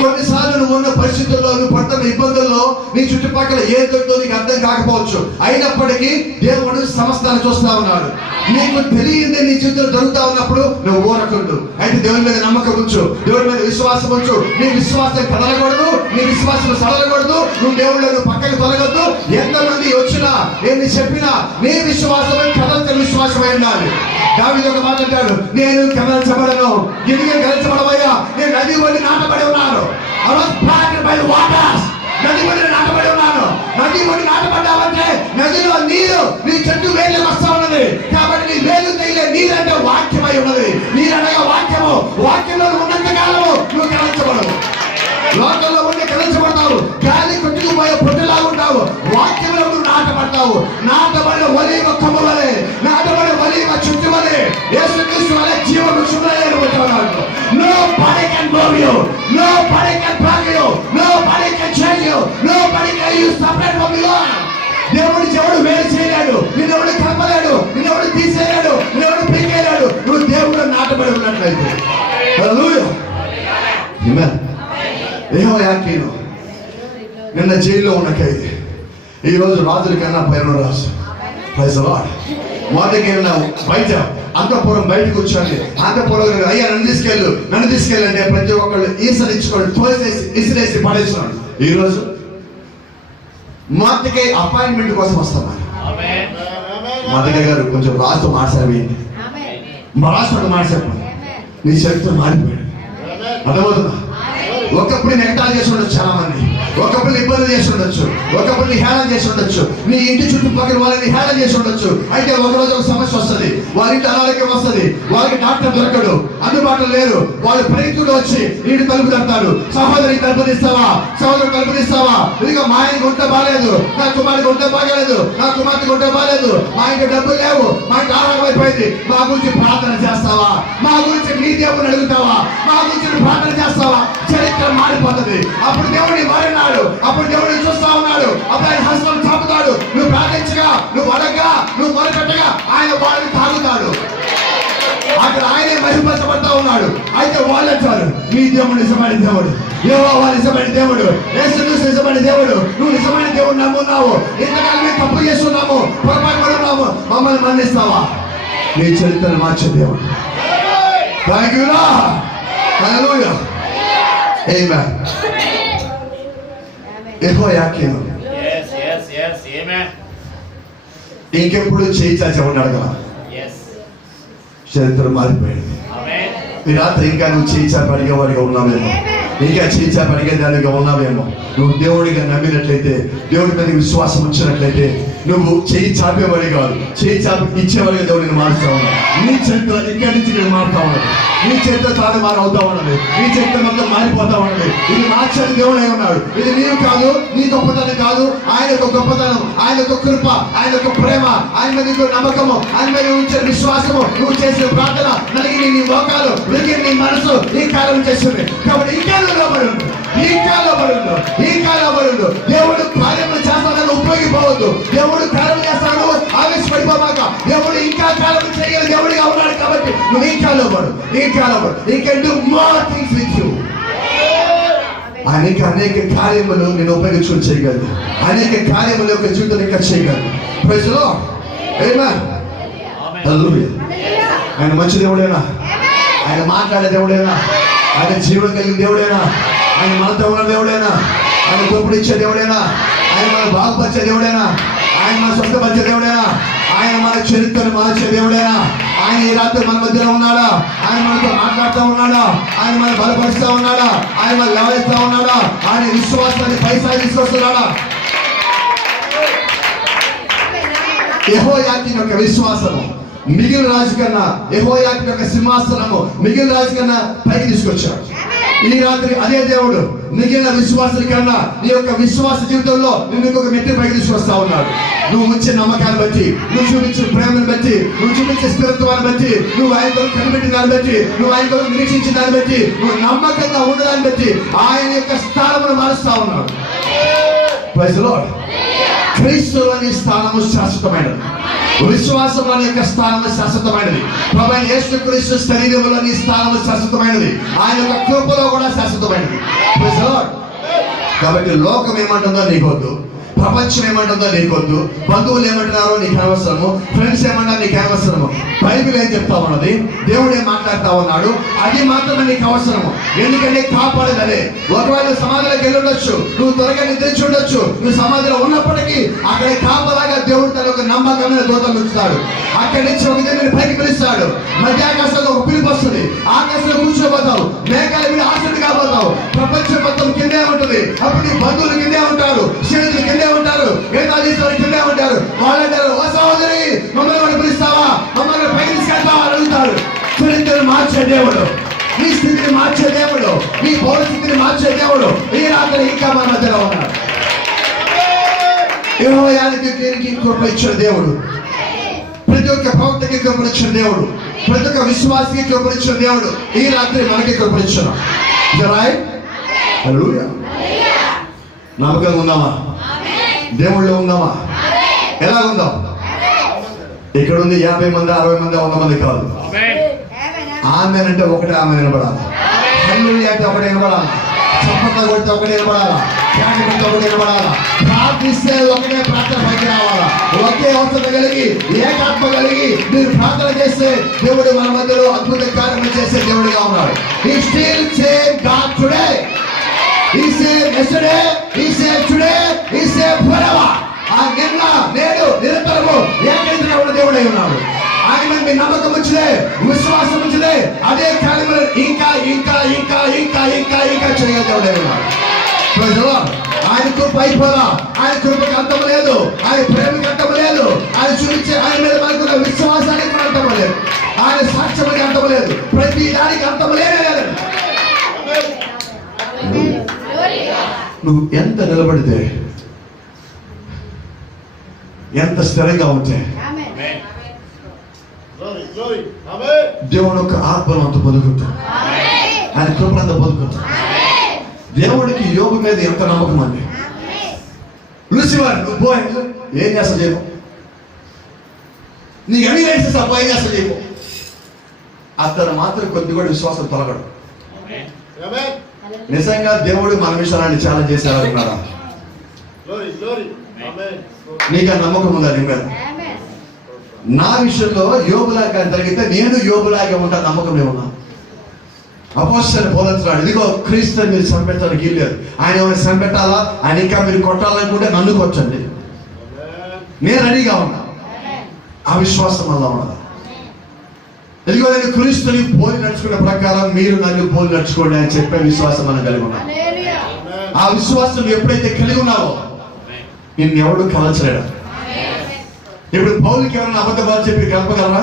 కొన్నిసార్లు నువ్వు ఉన్న పరిస్థితుల్లో, నువ్వు పడుతున్న ఇబ్బందుల్లో, నీ చుట్టుపక్కల ఏ దొరికితో నీకు అర్థం కాకపోవచ్చు, అయినప్పటికీ దేవుడు సమస్తాన్ని చూస్తా ఉన్నాడు. నీకు తెలియదే నీ జీవితంలో జరుగుతా ఉన్నప్పుడు నువ్వు ఊరకుండు. అయితే దేవుని మీద నమ్మకం ఉంచు, దేవుడి మీద విశ్వాసం ఉంచు. నీ విశ్వాసం కదలకూడదు, నీ విశ్వాసం సడలకూడదు, నువ్వు దేవుళ్ళను పక్కకు తొలగొద్దు. ఎంతమంది వచ్చినా ఎన్ని చెప్పినా నీ విశ్వాసమే కదల్చని విశ్వాసమై ఉండాలి. దావీదు ఒక మాట అంటాడు, నేను కదల్చబడను. ఎందుకు కదల్చబడవయ్యా? నేను నది ఒడ్డున నాటబడి ఉన్నాను. నది ఒడ్డున నాటబడి ఉన్నాను. నది ఒడ్డున నాటబడ్డావంటే నదిలో నీరు నీ చెట్టు వేళ్ళకి వస్తా ఉన్నది. కాబట్టి నీ వేలు తగిలే నీరంటే వాక్యమై ఉన్నది. నీరనగా వాక్యము. వాక్యంలో ఉన్నంత కాలము నువ్వు కదల్చబడవు. లోకంలో ఉండి కదల్చబడతావు. గాలి కొట్టుకుపోయే పొట్టులాగా ఉంటావు. వాక్యంలో నువ్వు నాటబడతావు. నాటబడిన ఒలీవ కొమ్మ వలె, నాటబడిన ఒలీవ చెట్టు వలె, యేసుక్రీస్తు వలె జీవ వృక్షంలో ఏర్పడుతున్నాడు. Nobody can move you. Nobody can plug you. Nobody can change you. Nobody can you separate from the Lord. దేవుడు ఎవడు వేరు చేయలేడు, నిన్నెవడు కలపలేడు, నిన్నెవడు తీసేయలేడు, నిన్నెవడు పీకేయలేడు. నువ్వు దేవుడు నాటబడి ఉన్నట్లయితే. హల్లెలూయా. ఆమేన్. యెహోయాకీను నిన్న జైల్లో ఉన్న ఖైదీ ఈ రోజు రాజుల కన్నా పైన రాజు. Praise the lord. మొదటికి బయట అంతఃపురం బయటకు వచ్చాను. అంతఃపురం అయ్యా నన్ను తీసుకెళ్ళంటే ప్రతి ఒక్కళ్ళు ఈసరించుకోండి, తోసేసి ఇసిరేసి పడేస్తున్నాడు. ఈ రోజు మొదటికి అపాయింట్మెంట్ కోసం వస్తున్నారు. మొదటి గారు కొంచెం రాస్తూ మార్చావేయండి, రాష్ట్రం మార్చారు. నీ చరిత్ర మారిపోయాడు. అర్థమవుతుందా? ఒకప్పుడు నెగటాలు చేసి ఉండొచ్చు, చాలా మంది ఒకప్పుడు ఇబ్బంది చేసి ఉండొచ్చు, ఒకప్పుడు హేళన చేసి ఉండొచ్చు, నీ ఇంటి చుట్టుపక్కల వాళ్ళని హేళన చేసి ఉండొచ్చు. అయితే ఒకరోజు ఒక సమస్య వస్తుంది, వాళ్ళ ఇంటి అనారోగ్యం వస్తుంది, వాళ్ళకి డాక్టర్ దొరకడు, అందుబాటులో లేరు. వాళ్ళు పరిస్థితులు వచ్చి నీటి తలుపు తడతాడు. సహోదరికి తలుపు తీస్తావా, సహోదరు తలుపు తీస్తావా? ఇదిగో మా ఆయనకి ఉంటే బాగాలేదు, నా కుమారుడికి ఉంటే బాగాలేదు, నా కుమార్తెకి ఉంటే బాగాలేదు, మా ఇంటి డబ్బులు లేవు, మా ఇంటి ఆరోగ్యం అయిపోయింది, మా గురించి ప్రార్థన చేస్తావా? మా గురించి నీ దేవుని అడుగుతావా? మా గురించి ప్రార్థన చేస్తావా? చరిత్ర మారిపోతుంది. అప్పుడు దేవుడిని మారినాడు, అప్పుడు దేవుడిని చూస్తా ఉన్నాడు. అప్పుడు ఆయన హస్తం చాపుతాడు. నువ్వు ప్రార్థించగా, నువ్వు అడగగా, నువ్వు మొరపెట్టగా ఆయన వాళ్ళని తాగుతాడు. అక్కడ ఆయనే మహిమపరచబడతా ఉన్నాడు. అయితే వాళ్ళు అంటారు, నీ దేవుడు నిజమైన దేవుడు, యెహోవా నిజమైన దేవుడు, యేసుక్రీస్తు నిజమైన దేవుడు. నువ్వు నిజమైన దేవుడు నమ్మున్నావు, ఇంతకాలం మేము తప్పు చేస్తున్నాము, పొరపాటు పడున్నాము, మమ్మల్ని మన్నిస్తావా? నీ చరిత్రను మార్చే దేవుడు. Thank you Lord. హల్లెలూయా. ఆమేన్. యెహోయాకీను ఇంకెప్పుడు చేయి చాచి ఉన్నాడు కదా, చరిత్ర మారిపోయింది. ఈ రాత్రి ఇంకా నువ్వు చేయి చాపి అడిగేవాడిగా ఉన్నావేమో, ఇంకా చేయి చాపి అడిగేదానిగా ఉన్నావేమో. నువ్వు దేవుడిగా నమ్మినట్లయితే, దేవుడి మీద విశ్వాసం ఉంచినట్లయితే నువ్వు చేయి చాపేవాడి కాదు, చేయి చాపి ఇచ్చేవాడిగా దేవుడిని మారుస్తా ఉన్నావు. నీ చరిత్ర ఇక్కడి నుంచి నేను మారుతా ఉన్నది, నీ చరిత్ర తారుమారు అవుతా ఉన్నది, నీ చరిత్ర మొత్తం మారిపోతా ఉన్నది. ఇది మార్చని దేవుడే ఉన్నాడు. ఇది నీవు కాదు, నీ గొప్పతనం కాదు, ఆయన యొక్క గొప్పతనం, ఆయన యొక్క కృప, ఆయన యొక్క ప్రేమ, ఆయన మీద నీకు నమ్మకము, ఆయన మీద ఉంచిన విశ్వాసము, నువ్వు చేసిన ప్రార్థన, నలిగిన నీ మోకాలు, వెలిగిన నీ మనసు ఈ కాలం చేస్తుంది. కాబట్టి ఇంకా లోబడు, ఇంకా లోబడు, ఇంకా లోబడు. దేవుడు కార్యములు చేస్తానని ఉపయోగిపోవద్దు. దేవుడు కార్యం చేస్తాడు ఆవేశపడిపోమాక. దేవుడు ఇంకా కార్యం చేయగల దేవుడిగా ఉన్నాడు. కాబట్టి నువ్వు ఇంకా లోబడు, ఇంకా లోబడు. He can do more things with you. అనేక కార్యములు నేను ఉపయోగించుకొని చేయగలదు, అనేక కార్యములు యొక్క జీవితం ఇంకా చేయగలదు. Praise the Lord. ఆమేన్. హల్లెలూయా. ఆయన మంచి దేవుడేనా? ఆయన మాట్లాడే దేవుడేనా? ఆయన జీవం కలిగిన దేవుడేనా? ఆయన మనతో ఉన్న దేవుడేనా? ఆయన గొప్పనిచ్చే దేవుడేనా? ఆయన మన బాగుపరిచే దేవుడేనా? ఆయన మన స్వస్థపరిచే దేవుడేనా? ఆయన మన చరిత్రను మార్చే దేవుడేనా? ఆయన ఈ రాత్రి మన మధ్యలో ఉన్నాడా? ఆయన మనతో మాట్లాడుతూ ఉన్నాడా? ఆయన మన బలపరుస్తూ ఉన్నాడా? ఆయన మన లేవనెత్తుతా ఉన్నాడా? ఆయన విశ్వాసాన్ని పైసా తీసుకొస్తున్నాడా? యెహోయాకీను యొక్క విశ్వాసము మిగిలిన రాజు కన్నా యెహోయాకీం యొక్క సింహాసనము మిగిలిన రాజు కన్నా పైకి తీసుకొచ్చాడు. ఈ రాత్రి అదే దేవుడు మిగిలిన విశ్వాసుల కన్నా నీ యొక్క విశ్వాస జీవితంలో నిన్ను ఇంకొక మెట్టు పైకి తీసుకొస్తా ఉన్నాడు. నువ్వు ఉంచే నమ్మకాన్ని బట్టి, నువ్వు చూపించిన ప్రేమను బట్టి, నువ్వు చూపించే స్థిరత్వాన్ని బట్టి, నువ్వు ఆయనతో కనిపెట్టిన దాన్ని బట్టి, నువ్వు ఆయనతో నిరీక్షించిన దాన్ని బట్టి, నువ్వు నమ్మకంగా ఉండదాన్ని బట్టి ఆయన యొక్క స్థానమును మారుస్తా ఉన్నాడు. Praise the lord. క్రీస్తులోని స్థానము శాశ్వతమైనది, విశ్వాసంలోని యొక్క స్థానము శాశ్వతమైనది, ప్రభువైన యేసుక్రీస్తు శరీరంలోని స్థానము శాశ్వతమైనది, ఆయన యొక్క కృపలో కూడా శాశ్వతమైనది. Praise the lord. కాబట్టి లోకం ఏమంటుందో నీకొద్దు, ప్రపంచం ఏమంటుందో నీకొద్దు, బంధువులు ఏమంటున్నారో నీకు అనవసరము, ఫ్రెండ్స్ ఏమన్నా నీకు అనవసరము. బైబిల్ ఏం చెప్తా ఉన్నది, దేవుడు ఏం మాట్లాడుతా ఉన్నాడు, అది మాత్రమే నీకు అవసరము. ఎందుకంటే కాపాడేది అదే. ఒకవేళ సమాధిలోకి వెళ్ళి ఉండొచ్చు, నువ్వు త్వరగా నిద్రించి ఉండొచ్చు, నువ్వు సమాధిలో ఉన్నప్పటికీ అక్కడ కాపలాగా దేవుడు తన ఒక నమ్మకమైన దూతలు ఉంచుతాడు. అక్కడి నుంచి ఒక దేవుని పైకి పిలుస్తాడు. మధ్య ఆకాశంలో ఒక పిలుపు వస్తుంది, ఆకాశంలో కూర్చోబోతావు, మేఘాల మీద ఆసక్తి కాబోతావు. ప్రపంచం మొత్తం కిందే ఉంటుంది. అప్పుడు నీ బంధువులు కిందే ఉంటారు, స్నేహితులు కిందే ఉంటారు, వేదాలు కిందే ఉంటారు. వాళ్ళంటారు, ఓ సహోదరి మమ్మల్ని కూడా పిలుస్తావా, మమ్మల్ని పైకి తీసుకెళ్తావా అని అడుగుతారు. చరిత్రను మార్చే దేవుడు, నీ స్థితిని మార్చే దేవుడు, నీ భవిష్యత్తుని మార్చే దేవుడు ఈ రాత్రి ఇంకా మన మధ్యలో ఉన్నాడు. యెహోయాకీంకి కృప ఇచ్చిన దేవుడు, ప్రతి ఒక్క ప్రవక్తకి కృపనిచ్చిన దేవుడు, ప్రతి ఒక్క విశ్వాసికి కృపనిచ్చిన దేవుడు ఈ రాత్రి మనకి కృపనిచ్చిన. హల్లెలూయా. నమ్మకంగా ఉందామా, దేవుళ్ళు ఉందామా, ఎలా ఉందాం? ఇక్కడ ఉంది 50 మంది 60 మంది 100 మంది కాదు. ఆమెన్ అంటే ఒకటే ఆమె నిలబడాలి, హల్లెలూయా అంటే ఒకటే నిలబడాలి, చప్పట్లు కొడితే ఒకటే నిలబడాలా, ధ్యానం కొడితే ఒకటే నిలబడాలా, ప్రార్థిస్తే ఒకటే ప్రార్థన పైకి రావాలా. ఒకే అవసరం కలిగి ఏకాత్మ కలిగి మీరు ప్రార్థన చేస్తే దేవుడు మన మధ్యలో అద్భుత కార్యక్రమం చేసే దేవుడిగా ఉన్నాడు. He still same God today. He said yesterday, he said today, he said forever. ఆ నిన్న నేడు నిరంతరము ఏకైక ఉన్న దేవుడై ఉన్నాడు. ఆయన మీ నమ్మకం వచ్చిదే, విశ్వాసం వచ్చిదే, అదే కార్యములు ఇంకా ఇంకా ఇంకా ఇంకా ఇంకా ఇంకా చేయగల దేవుడై ఉన్నాడు. ఆయన కృప అయిపోదా, ఆయన కృపకి అంతం లేదు, ఆయన ప్రేమకి అంతం లేదు, ఆయన చూపించే ఆయన మీద మనకున్న విశ్వాసానికి అంతం లేదు, ఆయన సాక్ష్యానికి అంతం లేదు, ప్రతి దానికి అంతం లేదు. నువ్వు ఎంత నిలబడితే, ఎంత స్థిరంగా ఉంటే దేవుడు ఒక ఆత్మను అంత పొదుగుతాడు, ఆయన కృపను అంత పొదుగుతాడు. దేవుడికి యోబు మీద ఎంత నమ్మకం అండి. లూసిఫర్ నువ్వు పోయి ఏం చేస్తా చేయకు, నీకు అన్ని వేస్తే తప్ప ఏం చేస్తా చేయకు. అతను మాత్రం కొద్ది కూడా విశ్వాసం తొలగడు. నిజంగా దేవుడు మన విషయాన్ని చాలా చేశారనుకున్నారా? నీకు ఆ నమ్మకం ఉందా నీ మీద? నా విషయంలో యోబులాగా జరిగితే నేను యోబులాగా ఉంటా నమ్మకం ఏమన్నా. అపోస్తలుడు పౌలు ఇదిగో క్రీస్తు మీరు చంపెట్టడానికి లేదు, ఆయన ఏమైనా చంపెట్టాలా, ఆయన ఇంకా మీరు కొట్టాలనుకుంటే నన్ను కొట్టండి, నేను రెడీగా ఉన్నా. ఆ విశ్వాసం వల్ల ఉన్నదా? ఇదిగో నేను క్రీస్తుని పోలి నడుచుకునే ప్రకారం మీరు నన్ను పోలి నడుచుకోండి అని చెప్పే విశ్వాసం మనం కలిగి ఉన్నాం. ఆ విశ్వాసం ఎప్పుడైతే కలిగి ఉన్నావో నిన్నెవడు కలచలేడు. ఇప్పుడు పౌలుకి ఎవరైనా అబద్ధాలు చెప్పి కలపగలరా?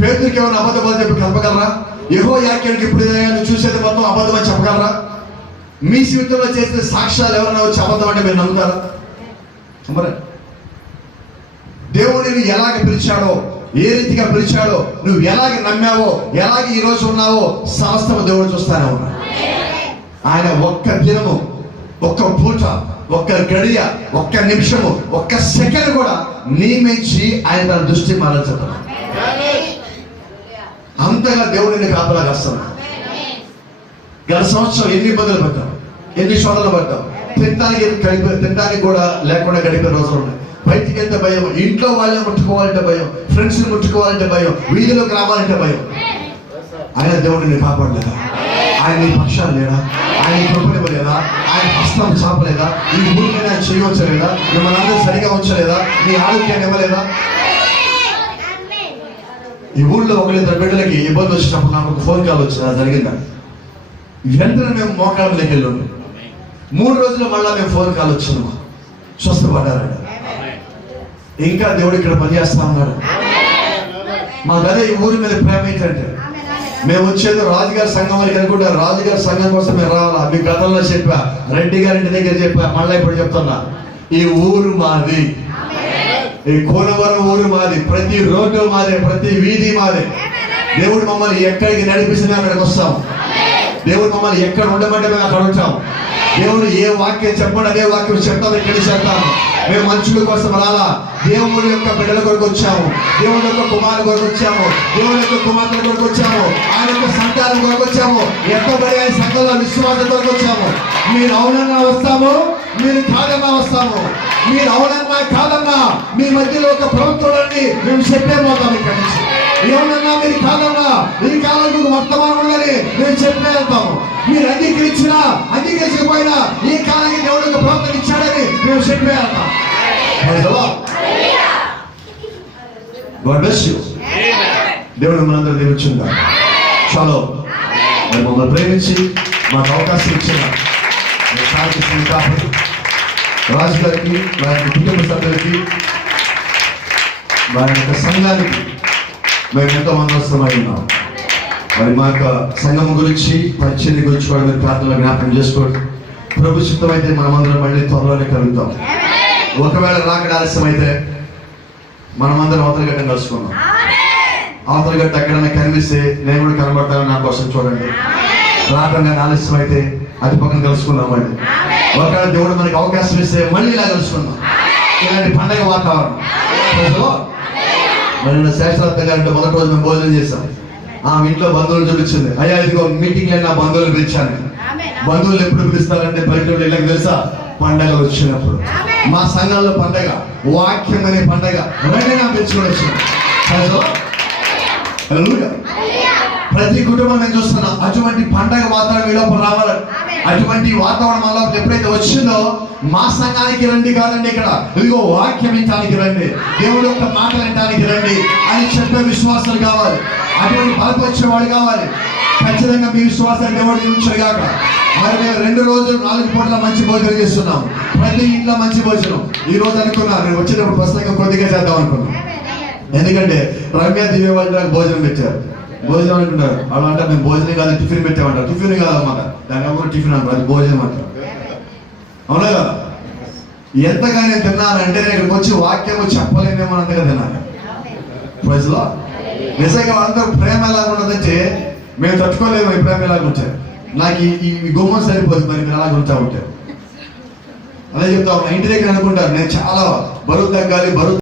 పేతురుకి ఎవరైనా అబద్ధాలు చెప్పి కలపగలరా? యెహోయాకీంకి ఇప్పుడు నువ్వు చూసేది మొత్తం అబద్ధం అని చెప్పగలరా? మీ జీవితంలో చేసిన సాక్ష్యాలు ఎవరైనా వచ్చి అబద్ధం అంటే మీరు నమ్ముతారా? మరి దేవుడిని ఎలాగ పిలిచాడో, ఏ రీతిగా పిలిచాడో, నువ్వు ఎలాగ నమ్మావో, ఎలాగ ఈ రోజు ఉన్నావో సమస్తము దేవుడు చూస్తానే ఉన్నాడు. ఆయన ఒక్క దినము, ఒక్క పూట, ఒక్క గడియ, ఒక్క నిమిషము, ఒక్క సెకండ్ కూడా నియమించి ఆయన తన దృష్టి మరల్చడం. అంతగా దేవుడిని కాపలా కాస్తున్నాడు. గత సంవత్సరం ఎన్ని ఇబ్బందులు పడ్డాం, ఎన్ని శోధనలు పడ్డాం, తినడానికి కూడా లేకుండా గడిపే రోజులు ఉన్నాయి. బయటికి వెళ్తే భయం, ఇంట్లో వాళ్ళని ముట్టుకోవాలంటే భయం, ఫ్రెండ్స్ ని ముట్టుకోవాలంటే భయం, వీధిలోకి రావాలంటే భయం. ఆయన దేవుడిని కాపాడలేదా? ఆయన నీ పక్షాలు లేడా? ఆయన కృపనివ్వలేదా? ఆయన హస్తం చాపలేదా? ఈ ఊరి మీద ఆయన చేయవచ్చలేదా? మిమ్మల్ని అందరూ సరిగా ఉంచలేదా? నీ ఆరోగ్యాన్ని ఇవ్వలేదా? ఈ ఊళ్ళో ఒకరిద్దరు బిడ్డలకి ఇబ్బంది వచ్చినప్పుడు నాకు ఒక ఫోన్ కాల్ వచ్చింది, అది జరిగిందా? వెంటనే మేము మోకాళ్ళకి వెళ్ళాము. 3 రోజులు మళ్ళా మేము ఫోన్ కాల్ వచ్చినాము, స్వస్థపడ్డారంట. ఇంకా దేవుడు ఇక్కడ పనిచేస్తా ఉన్నాడు. మాకు అదే ఈ ఊరి మీద ప్రేమ ఏంటంటే మేము వచ్చేది రాజుగారి సంఘం అని అనుకుంటారు. రాజుగారి సంఘం కోసం మేము రావాలా? మీ గతంలో చెప్పా, రెడ్డి గారి ఇంటి దగ్గర చెప్పా, మళ్ళీ ఇప్పుడు చెప్తున్నా, ఈ ఊరు మాది, ఈ కోనవరం ఊరు మాది, ప్రతి రోడ్డు మాదే, ప్రతి వీధి మాదే. దేవుడు మమ్మల్ని ఎక్కడికి నడిపిస్తే మేము అక్కడికి వస్తాం. దేవుడు మమ్మల్ని ఎక్కడ ఉండమంటే మేము అక్కడ ఉంటాం. దేవుడు ఏ వాక్యం చెప్పండి అదే వాక్యం చెప్తాం, ఎక్కడికి చెప్తాము. మేము మనుషుల కోసం రాలా, దేవుడి యొక్క బిడ్డల కొరకు వచ్చాము, దేవుడి యొక్క కుమారుల కొరకు వచ్చాము, దేవుడి యొక్క కుమార్తెల కొరకు వచ్చాము, ఆయన యొక్క సంతానం కొరకు వచ్చాము, ఎక్కబడి ఆయన సంఘంలో విశ్వాసం కొరకు వచ్చాము. మీరు అవునన్నా వస్తాము, మీరు కాదన్నా వస్తాము. మీరు అవునన్నా కాదన్నా మీ మధ్యలో ఒక ప్రభుత్వాన్ని మేము చెప్పే పోతాం. ఇక్కడి నుంచి ఏమన్నా మీరు కాదన్నా ఈ కాలంలో వర్తమానం ఉందని మేము చెప్పే వెళ్తాము. మీరు అంగీకరించినా అంగీకరించకపోయినా ఈ కాలానికి దేవుడు ఒక ప్రవర్తన ఇచ్చాడని మేము చెప్పే వెళ్తాం. God bless you. దేవుడు మనందరూ దీవించుగా. చాలు మమ్మల్ని ప్రేమించి మాకు అవకాశం ఇచ్చిన రాజు గారికి, మా యొక్క కుటుంబ సభ్యులకి, మా యొక్క సంఘానికి మేము ఎంతో మందస్తమై ఉన్నాం. మరి మా యొక్క సంఘం గురించి, పరిచయం గురించి కూడా మీరు ప్రార్థనలో జ్ఞాపకం చేసుకోండి. ప్రభు చిత్తం అయితే మనమందరం మళ్ళీ త్వరలోనే కలుగుతాం. ఒకవేళ రాకడ ఆలస్యం అయితే మనమందరం అవతలగడ్డ కలుసుకున్నాం. అవతలగడ్డ ఎక్కడైనా కనిపిస్తే నేను కూడా కనబడతాను, నా కోసం చూడండి. రాకడ ఆలస్యం అయితే అటు పక్కన కలుసుకున్నాం. మళ్ళీ ఒకవేళ దేవుడు మనకి అవకాశం ఇస్తే మళ్ళీ ఇలా కలుసుకున్నాం. ఇలాంటి పండగ వాతావరణం. మరి శాస్త్రార్థ గారంటే మొదటి రోజు మేము భోజనం చేస్తాం. ఆమె ఇంట్లో బంధువులు చూపించింది. అయ్యా ఇదిగో మీటింగ్ లో నా బంధువులు పిలిచాను. బంధువులు ఎప్పుడు పిలుస్తారంటే పల్లెటూళ్ళు ఇళ్ళకి తెలుసా? పండగలు వచ్చినప్పుడు. మా సంఘంలో పండగ, వాక్యం అనే పండగ ఎవరైనా పిలుచుకొని వచ్చినాం. ప్రతి కుటుంబం నేను చూస్తున్నా అటువంటి పండగ వాతావరణం ఈ లోపల రావాలని. అటువంటి వాతావరణం వల్ల ఎప్పుడైతే వచ్చిందో మా సంఘానికి రండి కాదండి, ఇక్కడ ఇదిగో వాక్యం వినటానికి రండి, దేవుడి యొక్క మాటలు వినటానికి రండి అని చెప్పే విశ్వాసాలు కావాలి. అటువంటి బలపరిచేవాడు కావాలి. ఖచ్చితంగా మీ విశ్వాసాన్ని దేవుడు నిలిచాడు కాక. మరి మేము 2 రోజులు 4 పూట్ల మంచి భోజనం చేస్తున్నాం. ప్రతి ఇంట్లో మంచి భోజనం. ఈ రోజు అనుకున్నా నేను వచ్చేటప్పుడు పుస్తకం కొద్దిగా చేద్దాం అనుకున్నాం. ఎందుకంటే రమ్య దివ్య వాళ్ళు నాకు భోజనం పెట్టారు. భోజనం అంటున్నారు. అలా అంటే మేము భోజనం కాదు టిఫిన్ పెట్టామంటారు. టిఫిన్ కాదన్నమాట, దాని ఎవరు టిఫిన్ అంటారు, అది భోజనం అంటారు. అవునా కదా? ఎంతగా నేను తిన్నానంటే నేను ఇక్కడికి వచ్చి వాక్యం చెప్పలేనేమో అంతగా తిన్నాను. ప్రజలో నిజంగా వాళ్ళందరూ ప్రేమ ఎలాగ ఉన్నదంటే మేము తట్టుకోలేము. ఈ ప్రేమ ఎలాగ వచ్చారు. నాకు ఈ గుమ్మం సరిపోదు, మరి మీరు అలాగ ఉంటా ఉంటారు. అదే చెప్తా ఉన్నా. ఇంటి దగ్గర అనుకుంటారు నేను చాలా బరువు తగ్గాలి, బరువు